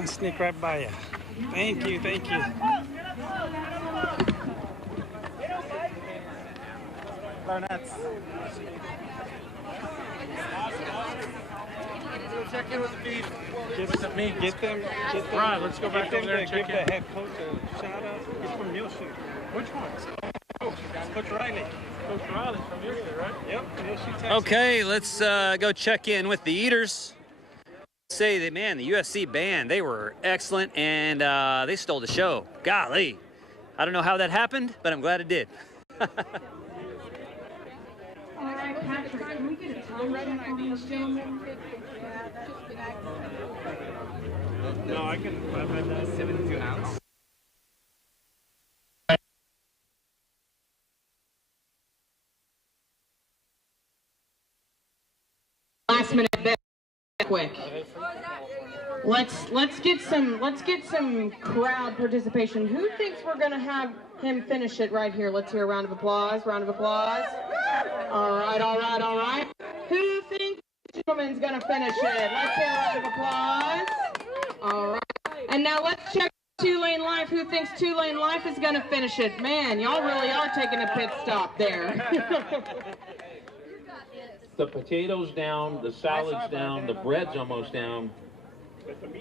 sneak right by you. Thank you, thank you. Clarinets. Check in with the beef. Get them. Right, let's go back over there and check give the head coach a shout out. He's from Muleshoe. Which one? Coach Riley. Coach Riley's from Muleshoe, right? Yep, Muleshoe, Texas. Okay, let's go check in with the eaters. Say that, man, the UFC band, they were excellent, and they stole the show. Golly. I don't know how that happened, but I'm glad it did. All right, Patrick, can we get a time check on this gentleman? No, I can. I've had that 72 ounce. Last minute bet, quick. Let's get some crowd participation. Who thinks we're gonna have him finish it right here? Let's hear a round of applause. Round of applause. All right. Who thinks the gentleman's gonna finish it? Let's hear a round of applause. All right. And now let's check Two-Lane Life. Who thinks Two-Lane Life is gonna finish it? Man, y'all really are taking a pit stop there. The potatoes down, the salad's down, the bread's almost down,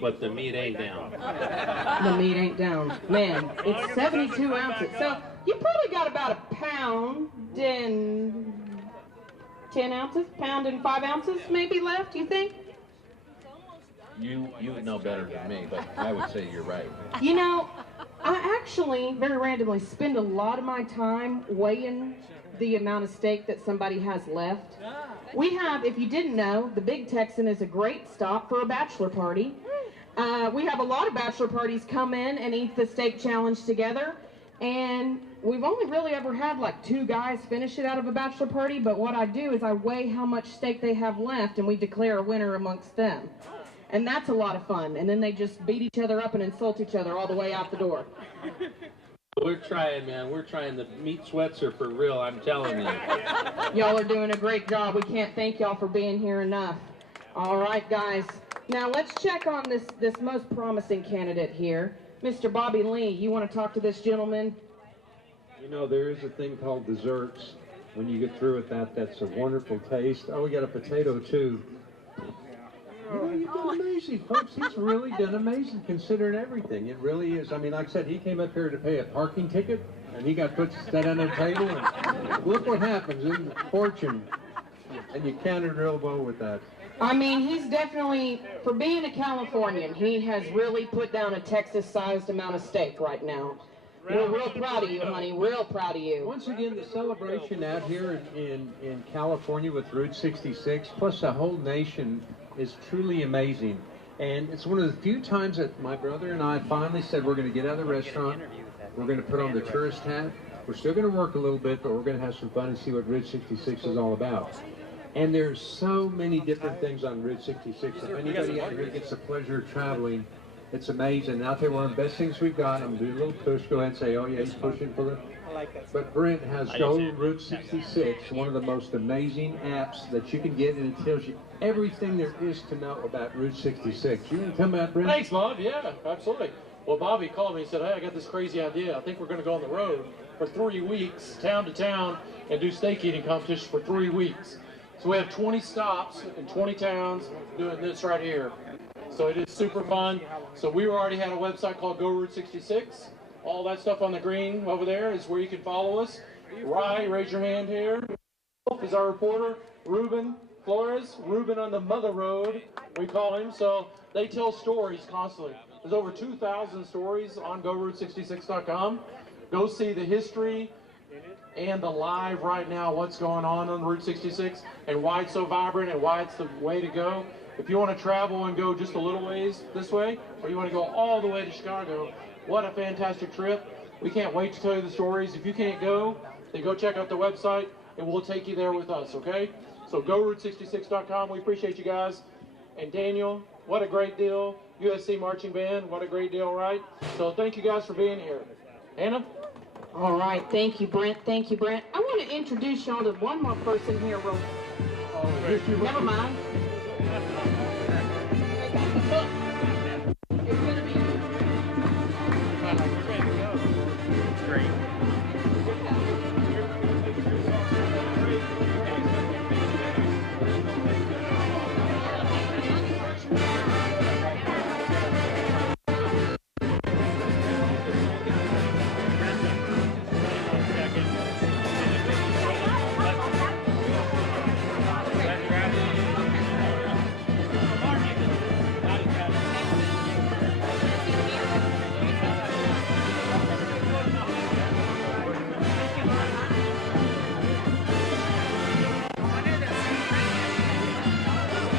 but the meat ain't down. The meat ain't down. Man, it's 72 ounces. So you probably got about a pound and 10 ounces, pound and 5 ounces maybe left, you think? You would know better than me, but I would say you're right. You know, I actually, very randomly, spend a lot of my time weighing the amount of steak that somebody has left. We have, if you didn't know, the Big Texan is a great stop for a bachelor party. We have a lot of bachelor parties come in and eat the steak challenge together, and we've only really ever had like 2 guys finish it out of a bachelor party, but what I do is I weigh how much steak they have left, and we declare a winner amongst them. And that's a lot of fun, and then they just beat each other up and insult each other all the way out the door. We're trying, man. We're trying. The meat sweats are for real, I'm telling you. Y'all are doing a great job. We can't thank y'all for being here enough. All right, guys. Now let's check on this most promising candidate here. Mr. Bobby Lee, you want to talk to this gentleman? You know, there is a thing called desserts. When you get through with that, that's a wonderful taste. Oh, we got a potato, too. You know, you've done amazing, folks. He's really done amazing considering everything. It really is. I mean, like I said, he came up here to pay a parking ticket, and he got put set on a table, and look what happens in fortune. And you counted real well with that. I mean, he's definitely, for being a Californian, he has really put down a Texas-sized amount of steak right now. We're real proud of you, honey. Real proud of you. Once again, the celebration out here in California with Route 66, plus the whole nation, is truly amazing. And it's one of the few times that my brother and I finally said we're going to get out of the restaurant, we're going to put on the tourist hat, we're still going to work a little bit, but we're going to have some fun and see what Route 66 is all about. And there's so many different things on Route 66. If anybody out here gets the pleasure of traveling, it's amazing. And I'll tell you one of the best things we've got. I'm going to do a little push. Go ahead and say, oh yeah, he's pushing for the... But Brent has Go Route 66, one of the most amazing apps that you can get, and it tells you everything there is to know about Route 66. You want to tell me about, Brent? Thanks, Bob. Yeah, absolutely. Well, Bobby called me and said, hey, I got this crazy idea. I think we're going to go on the road for 3 weeks, town to town, and do steak eating competitions for 3 weeks. So we have 20 stops in 20 towns doing this right here. So it is super fun. So we already had a website called Go Route 66. All that stuff on the green over there is where you can follow us. Rye, raise your hand here. Is our reporter. Ruben Flores, Ruben on the Mother Road, we call him. So they tell stories constantly. There's over 2,000 stories on GoRoute66.com. Go see the history and the live right now, what's going on Route 66 and why it's so vibrant and why it's the way to go. If you want to travel and go just a little ways this way, or you want to go all the way to Chicago, what a fantastic trip. We can't wait to tell you the stories. If you can't go, then go check out the website and we'll take you there with us, okay? So GoRoute66.com. We appreciate you guys. And Daniel, what a great deal. USC Marching Band, what a great deal, right? So thank you guys for being here. Hannah? All right, thank you, Brent. Thank you, Brent. I want to introduce y'all to one more person here. Never mind. It's going to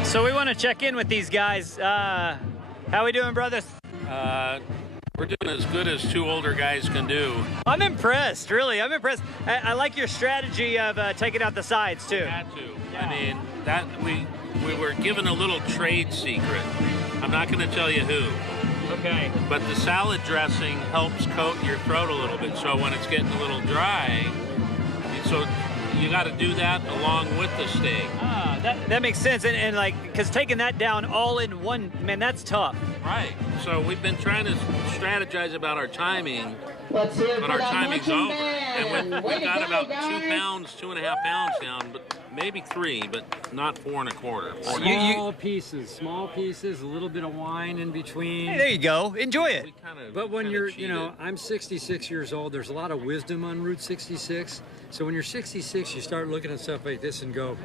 So we want to check in with these guys. How we doing, brothers? We're doing as good as two older guys can do. I'm impressed, really. I'm impressed. I like your strategy of taking out the sides, too. Had to. Yeah. I mean, that we were given a little trade secret. I'm not going to tell you who. Okay. But the salad dressing helps coat your throat a little bit. So when it's getting a little dry, so you got to do that along with the steak. Ah, that makes sense. And like, because taking that down all in one, man, that's tough. Right. So we've been trying to strategize about our timing, Let's hear it but for our that timing's marching over. band. And Way we've to got go, about guys. 2 pounds, 2.5 pounds down, but maybe 3, but not 4 1/4. Small pieces, a little bit of wine in between. Hey, there you go. Enjoy it. But when you're, you know, I'm 66 years old. There's a lot of wisdom on Route 66. So when you're 66, you start looking at stuff like this and go,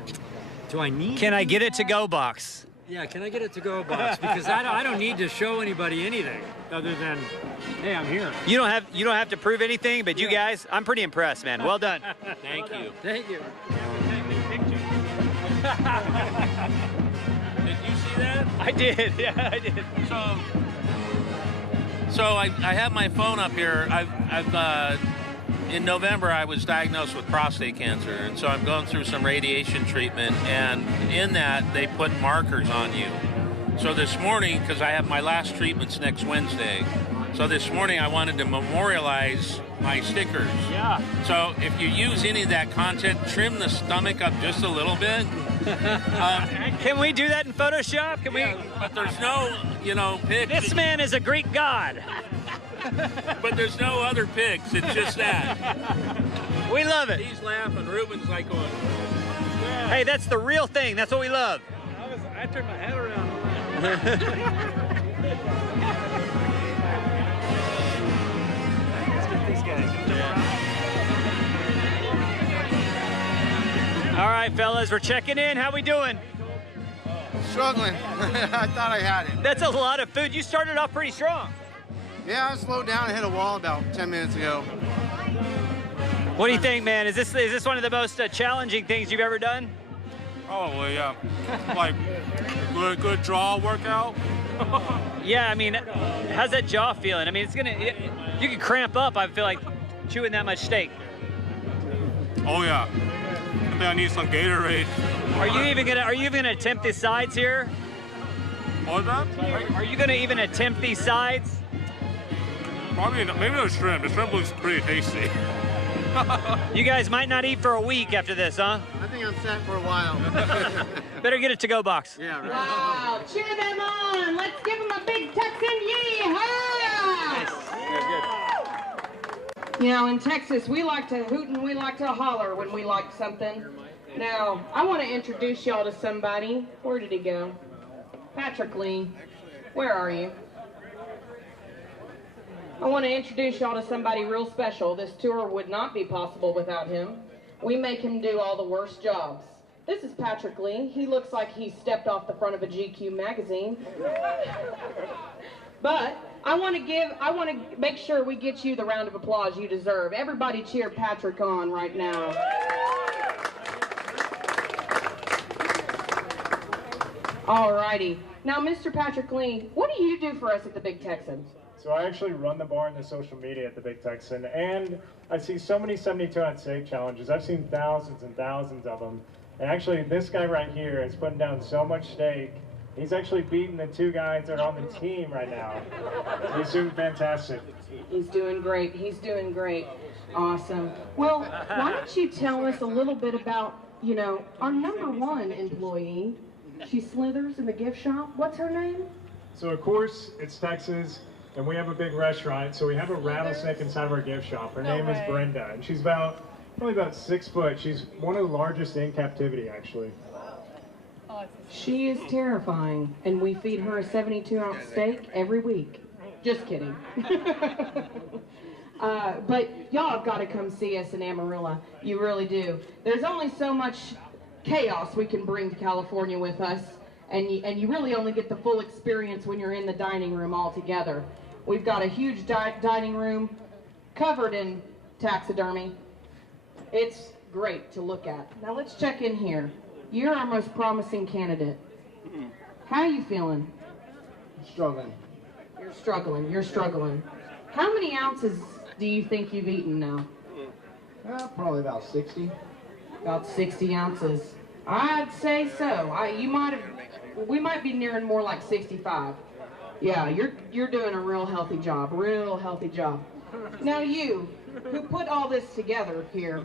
do I need Can I get it to go box? Yeah, can I get it to go box? Because I don't need to show anybody anything other than, hey, I'm here. You don't have to prove anything, but you guys, I'm pretty impressed, man. Well done. Thank you. Thank you. Did you see that? I did. Yeah, I did. So I have my phone up here. In November, I was diagnosed with prostate cancer, and so I'm going through some radiation treatment, and in that, they put markers on you. So this morning, because I have my last treatments next Wednesday, so this morning I wanted to memorialize my stickers. Yeah. So if you use any of that content, trim the stomach up just a little bit. Can we do that in Photoshop? Can we? But there's no, pics. This man is a Greek god. But there's no other pics. It's just that. We love it. He's laughing. Ruben's like going. Yeah. Hey, that's the real thing. That's what we love. I turned my head around. Let's get these guys. All right, fellas, we're checking in. How we doing? Struggling. I thought I had it. That's a lot of food. You started off pretty strong. Yeah, I slowed down and hit a wall about 10 minutes ago. What do you think, man? Is this one of the most challenging things you've ever done? Probably, yeah. Like, good draw workout. Yeah, I mean, how's that jaw feeling? I mean, you can cramp up, I feel like, chewing that much steak. Oh, yeah. I think I need some Gatorade. Are you even gonna attempt these sides here? What was that? Are you gonna even attempt these sides? Probably not. Maybe no shrimp. The shrimp looks pretty tasty. You guys might not eat for a week after this, huh? I think I'm set for a while. Better get it to go box. Yeah, right. Wow, cheer them on. Let's give them a Big Texan yeehaw! You know, in Texas, we like to hoot and we like to holler when we like something. Now, I want to introduce y'all to somebody. Where did he go? Patrick Lee. Where are you? I want to introduce y'all to somebody real special. This tour would not be possible without him. We make him do all the worst jobs. This is Patrick Lee. He looks like he stepped off the front of a GQ magazine. But I want to make sure we get you the round of applause you deserve. Everybody cheer Patrick on right now. Alrighty. Now, Mr. Patrick Lee, what do you do for us at the Big Texan? So I actually run the bar and the social media at the Big Texan, and I see so many 72-ounce steak challenges. I've seen thousands and thousands of them. And actually, this guy right here is putting down so much steak. He's actually beating the 2 guys that are on the team right now. So he's doing fantastic. He's doing great. He's doing great. Awesome. Well, why don't you tell us a little bit about, our #1 employee. She slithers in the gift shop. What's her name? So of course, it's Texas, and we have a big restaurant, so we have a rattlesnake inside of our gift shop. Her name is Brenda, and she's probably about 6 foot. She's one of the largest in captivity, actually. She is terrifying, and we feed her a 72-ounce steak every week. Just kidding. But y'all have got to come see us in Amarillo. You really do. There's only so much chaos we can bring to California with us, and you really only get the full experience when you're in the dining room all together. We've got a huge dining room covered in taxidermy. It's great to look at. Now let's check in here. You're our most promising candidate. How are you feeling? Struggling. You're struggling. You're struggling. How many ounces do you think you've eaten now? Probably about 60. About 60 ounces. I'd say so. We might be nearing more like 65. Yeah, you're doing a real healthy job. Real healthy job. Now you, who put all this together here,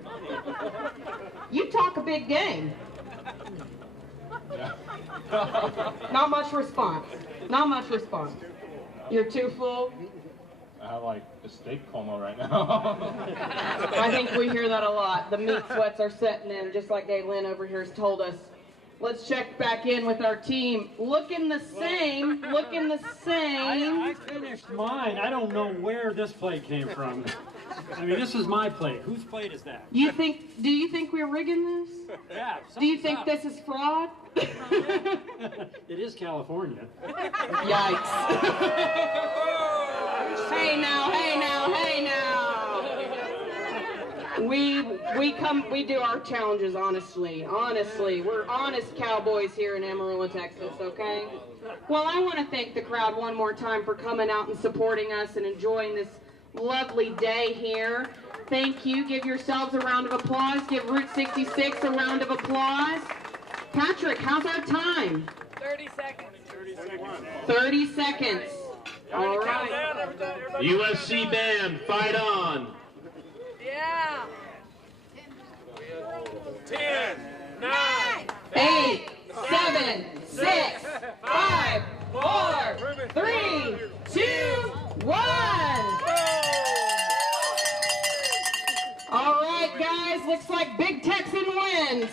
you talk a big game. Not much response. Not much response. You're too full. I have like a steak coma right now. I think we hear that a lot. The meat sweats are setting in, just like Galen over here has told us. Let's check back in with our team. Looking the same. Looking the same. I finished mine. I don't know where this plate came from. I mean, this is my plate. Whose plate is that? Do you think we're rigging this? Yeah. Do you think this is fraud? It is California. Yikes. Hey now, hey now, hey now. We do our challenges honestly. Honestly, we're honest cowboys here in Amarillo, Texas, okay? Well, I want to thank the crowd one more time for coming out and supporting us and enjoying this lovely day here. Thank you. Give yourselves a round of applause. Give Route 66 a round of applause. Patrick, how's our time? 30 seconds. 30 seconds. All right. USC band, fight on. Yeah. 10, 9, 8, 7, 6, 5, 4, 3, 2, 1. All right, guys. Looks like Big Texan wins.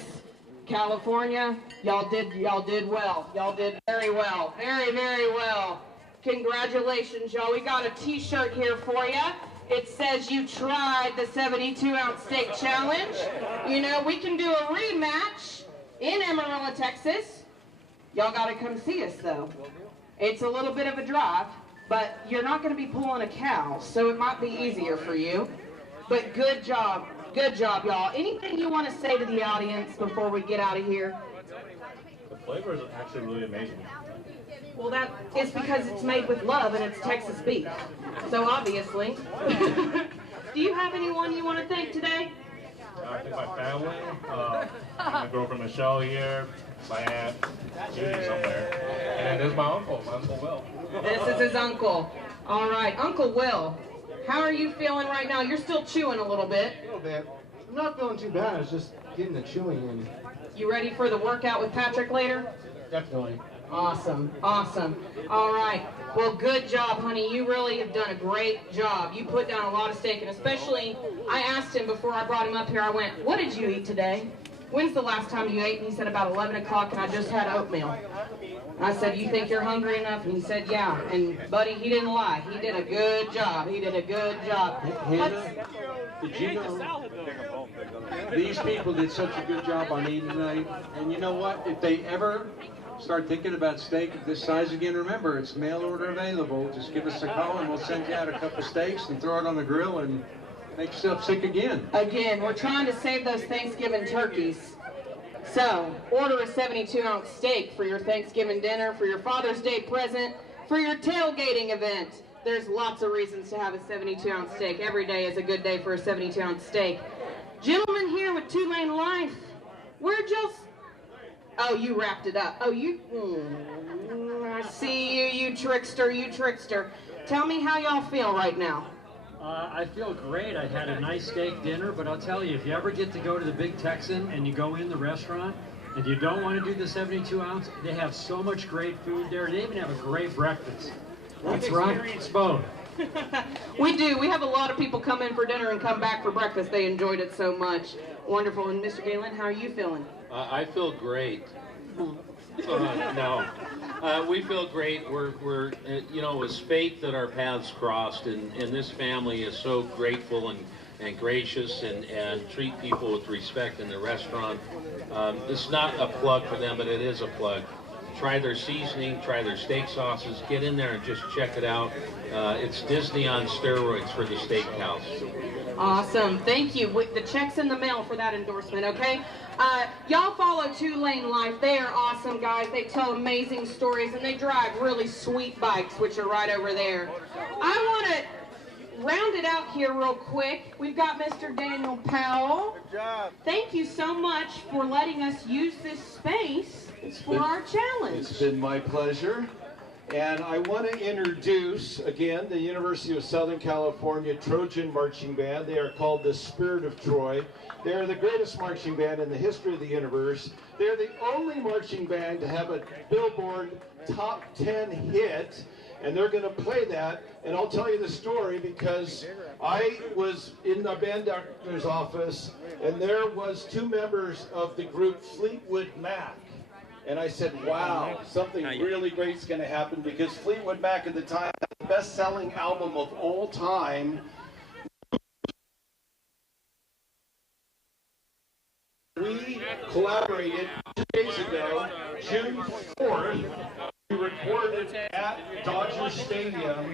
California, y'all did well. Y'all did very well. Very, very well. Congratulations, y'all. We got a t-shirt here for you. It says you tried the 72-ounce steak challenge. You know, we can do a rematch in Amarillo, Texas. Y'all got to come see us, though. It's a little bit of a drive, but you're not going to be pulling a cow, so it might be easier for you. But good job. Good job, y'all. Anything you want to say to the audience before we get out of here? The flavor is actually really amazing. Well, that is because it's made with love and it's Texas beef. So obviously. Do you have anyone you want to thank today? I think my family, my girlfriend Michelle here, my aunt Judy somewhere, and there's my Uncle Will. This is his uncle. All right, Uncle Will. How are you feeling right now? You're still chewing a little bit. A little bit. I'm not feeling too bad. It's just getting the chewing in. You ready for the workout with Patrick later? Definitely. Awesome, awesome. All right. Well, good job, honey. You really have done a great job. You put down a lot of steak, and especially, I asked him before I brought him up here, I went, what did you eat today? When's the last time you ate? And he said about 11 o'clock, and I just had oatmeal. I said, you think you're hungry enough? And he said, yeah. And, buddy, he didn't lie. He did a good job. He did a good job. Hannah, did you know these people did such a good job on eating tonight? And you know what? If they ever start thinking about steak of this size again, remember, it's mail order available. Just give us a call and we'll send you out a couple steaks and throw it on the grill and make yourself sick again. Again, we're trying to save those Thanksgiving turkeys. So, order a 72-ounce steak for your Thanksgiving dinner, for your Father's Day present, for your tailgating event. There's lots of reasons to have a 72-ounce steak. Every day is a good day for a 72-ounce steak. Gentlemen here with Two-Lane Life, where'd y'all... Oh, you wrapped it up. Oh, you... I see you, you trickster, you trickster. Tell me how y'all feel right now. I feel great. I had a nice steak dinner, but I'll tell you, if you ever get to go to the Big Texan and you go in the restaurant and you don't want to do the 72-ounce, they have so much great food there. They even have a great breakfast. That's right. Experience both. We do. We have a lot of people come in for dinner and come back for breakfast. They enjoyed it so much. Wonderful. And Mr. Galen, how are you feeling? I feel great. No, we feel great. We're you know, it was fate that our paths crossed, and this family is so grateful and gracious and treat people with respect in the restaurant. It's not a plug for them, but it is a plug. Try their seasoning, try their steak sauces, get in there and just check it out. It's Disney on steroids for the steakhouse. Awesome. Thank you. The check's in the mail for that endorsement, okay? Y'all follow Two Lane Life. They are awesome guys. They tell amazing stories, and they drive really sweet bikes, which are right over there. I want to round it out here real quick. We've got Mr. Daniel Powell. Good job. Thank you so much for letting us use this space for our challenge. It's been my pleasure. And I want to introduce, again, the University of Southern California Trojan Marching Band. They are called the Spirit of Troy. They are the greatest marching band in the history of the universe. They're the only marching band to have a Billboard Top 10 hit, and they're going to play that. And I'll tell you the story because I was in the band director's office, and there was 2 members of the group Fleetwood Mac. And I said, wow, something really great is going to happen, because Fleetwood Mac at the time had the best-selling album of all time. We collaborated 2 days ago, June 4th. We recorded at Dodger Stadium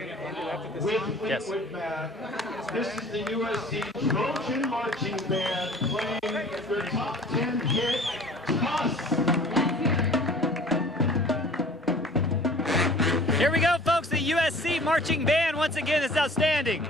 with Fleetwood Mac. This is the USC Trojan Marching Band playing their top 10 hit, Toss. Here we go, folks. The USC Marching Band, once again, is outstanding.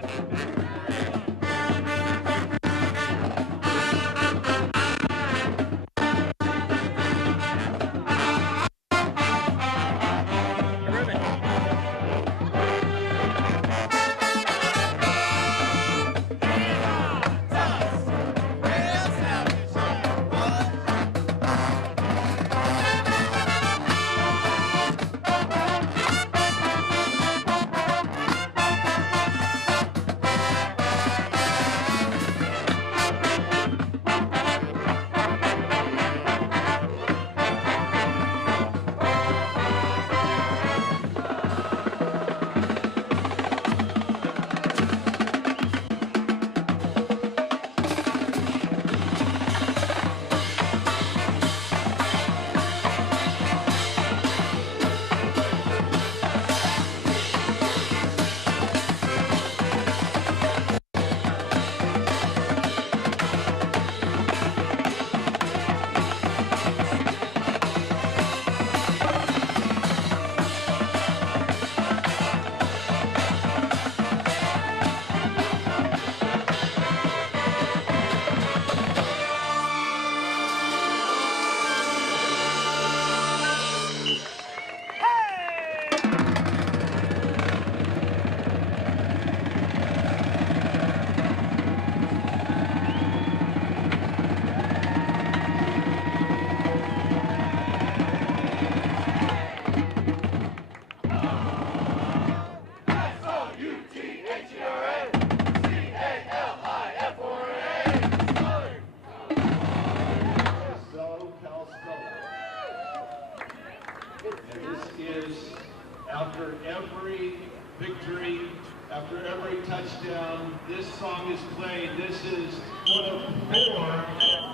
After every victory, after every touchdown, this song is played. This is one of 4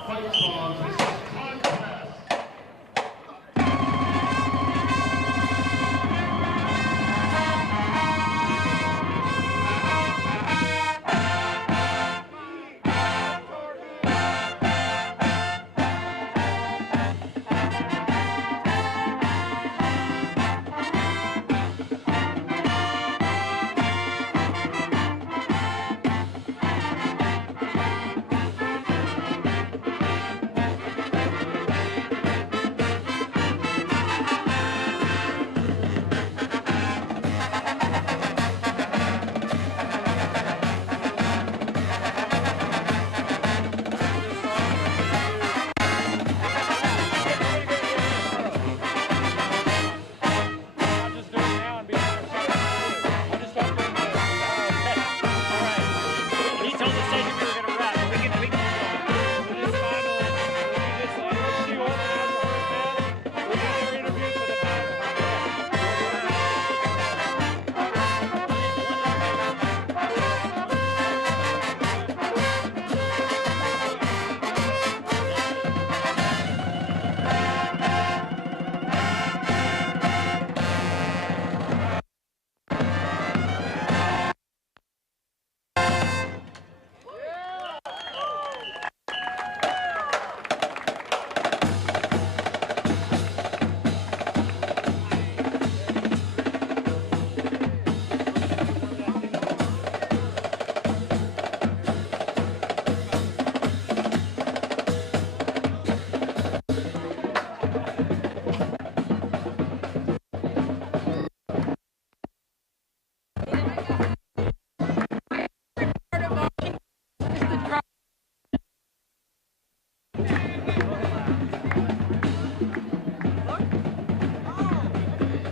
fight songs. This is Contest.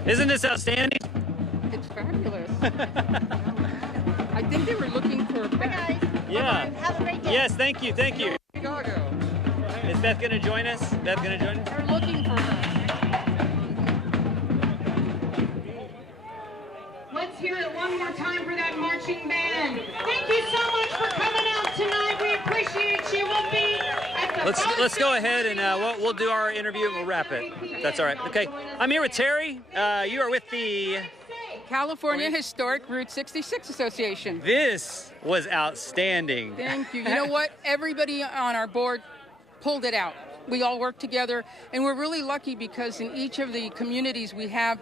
Isn't this outstanding? It's fabulous. I think they were looking for a bag. Yeah. Have a great day. Yes, thank you, thank you. Chicago. Is Beth going to join us? Beth going to join us? They're looking for her. Let's hear it one more time for that marching band. Thank you so much for coming out tonight. We appreciate you. We'll be at the Let's go ahead and we'll do our interview and we'll wrap it. If that's all right. Okay. I'm here with Terry. You are with the California Historic Route 66 Association. This was outstanding. Thank you. You know what? Everybody on our board pulled it out. We all worked together, and we're really lucky because in each of the communities we have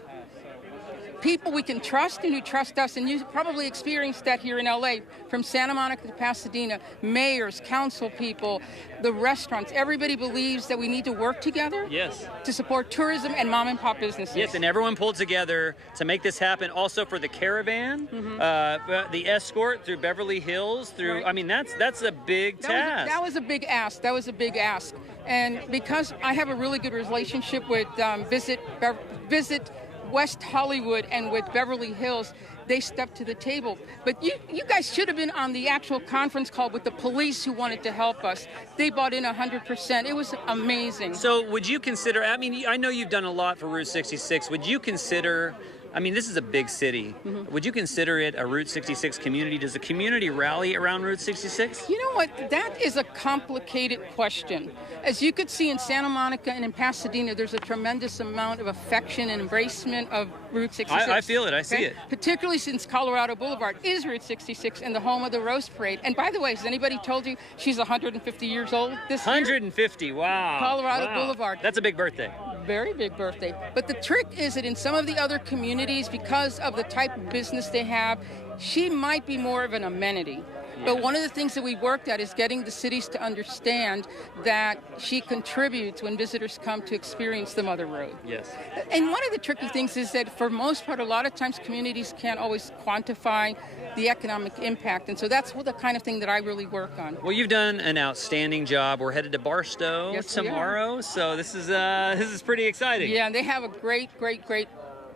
people we can trust and who trust us, and you probably experienced that here in LA, from Santa Monica to Pasadena, mayors, council people, the restaurants. Everybody believes that we need to work together to support tourism and mom and pop businesses. Yes, and everyone pulled together to make this happen. Also for the caravan, the escort through Beverly Hills, through, I mean, that's a big task. That was a big ask. That was a big ask. And because I have a really good relationship with Visit West Hollywood and with Beverly Hills, they stepped to the table. But you guys should have been on the actual conference call with the police who wanted to help us. They bought in 100%. It was amazing. So would you consider, I mean, I know you've done a lot for Route 66. Would you consider, I mean, this is a big city. Would you consider it a Route 66 community? Does the community rally around Route 66? You know what? That is a complicated question. As you could see in Santa Monica and in Pasadena, there's a tremendous amount of affection and embracement of Route 66. I feel it. I see it. Particularly since Colorado Boulevard is Route 66 and the home of the Rose Parade. And by the way, has anybody told you she's 150 years old this year? 150, wow. Colorado Boulevard. That's a big birthday. Very big birthday. But the trick is that in some of the other communities, because of the type of business they have, she might be more of an amenity. But one of the things that we worked at is getting the cities to understand that she contributes when visitors come to experience the Mother Road. Yes. And one of the tricky things is that for most part, a lot of times communities can't always quantify the economic impact. And so that's the kind of thing that I really work on. Well, you've done an outstanding job. We're headed to Barstow tomorrow, so this is pretty exciting. Yeah, and they have a great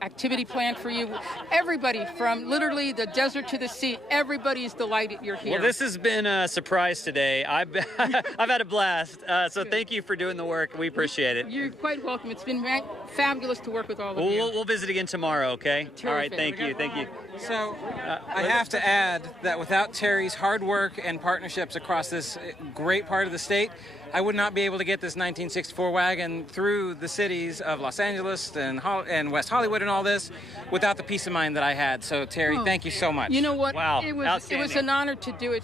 activity plan for you. Everybody from literally the desert to the sea, everybody is delighted you're here. Well, this has been a surprise today. I've had a blast. So thank you for doing the work. We appreciate it. You're quite welcome. It's been fabulous to work with all of you. We'll visit again tomorrow, okay? Terrific. All right, thank you. So I have to add that without Terry's hard work and partnerships across this great part of the state, I would not be able to get this 1964 wagon through the cities of Los Angeles and West Hollywood and all this without the peace of mind that I had. So Terry, thank you so much. You know what? Wow, it was an honor to do it.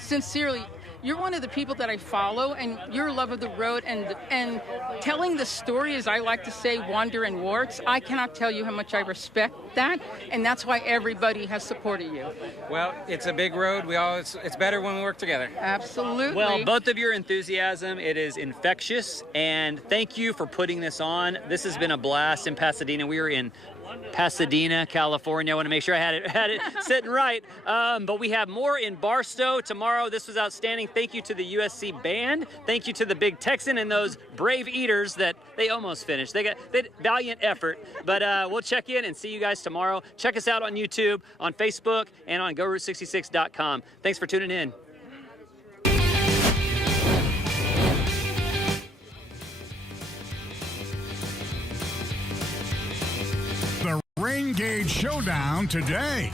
Sincerely, you're one of the people that I follow, and your love of the road and telling the story, as I like to say, wonder and warts. I cannot tell you how much I respect that, and that's why everybody has supported you. Well, it's a big road. It's better when we work together. Absolutely. Well, both of your enthusiasm, it is infectious, and thank you for putting this on. This has been a blast in Pasadena. We are in Pasadena, California. I want to make sure I had it sitting right. But we have more in Barstow tomorrow. This was outstanding. Thank you to the USC band. Thank you to the Big Texan and those brave eaters that they almost finished. They valiant effort. But we'll check in and see you guys tomorrow. Check us out on YouTube, on Facebook, and on GoRoute66.com. Thanks for tuning in. The Rain Gauge Showdown today.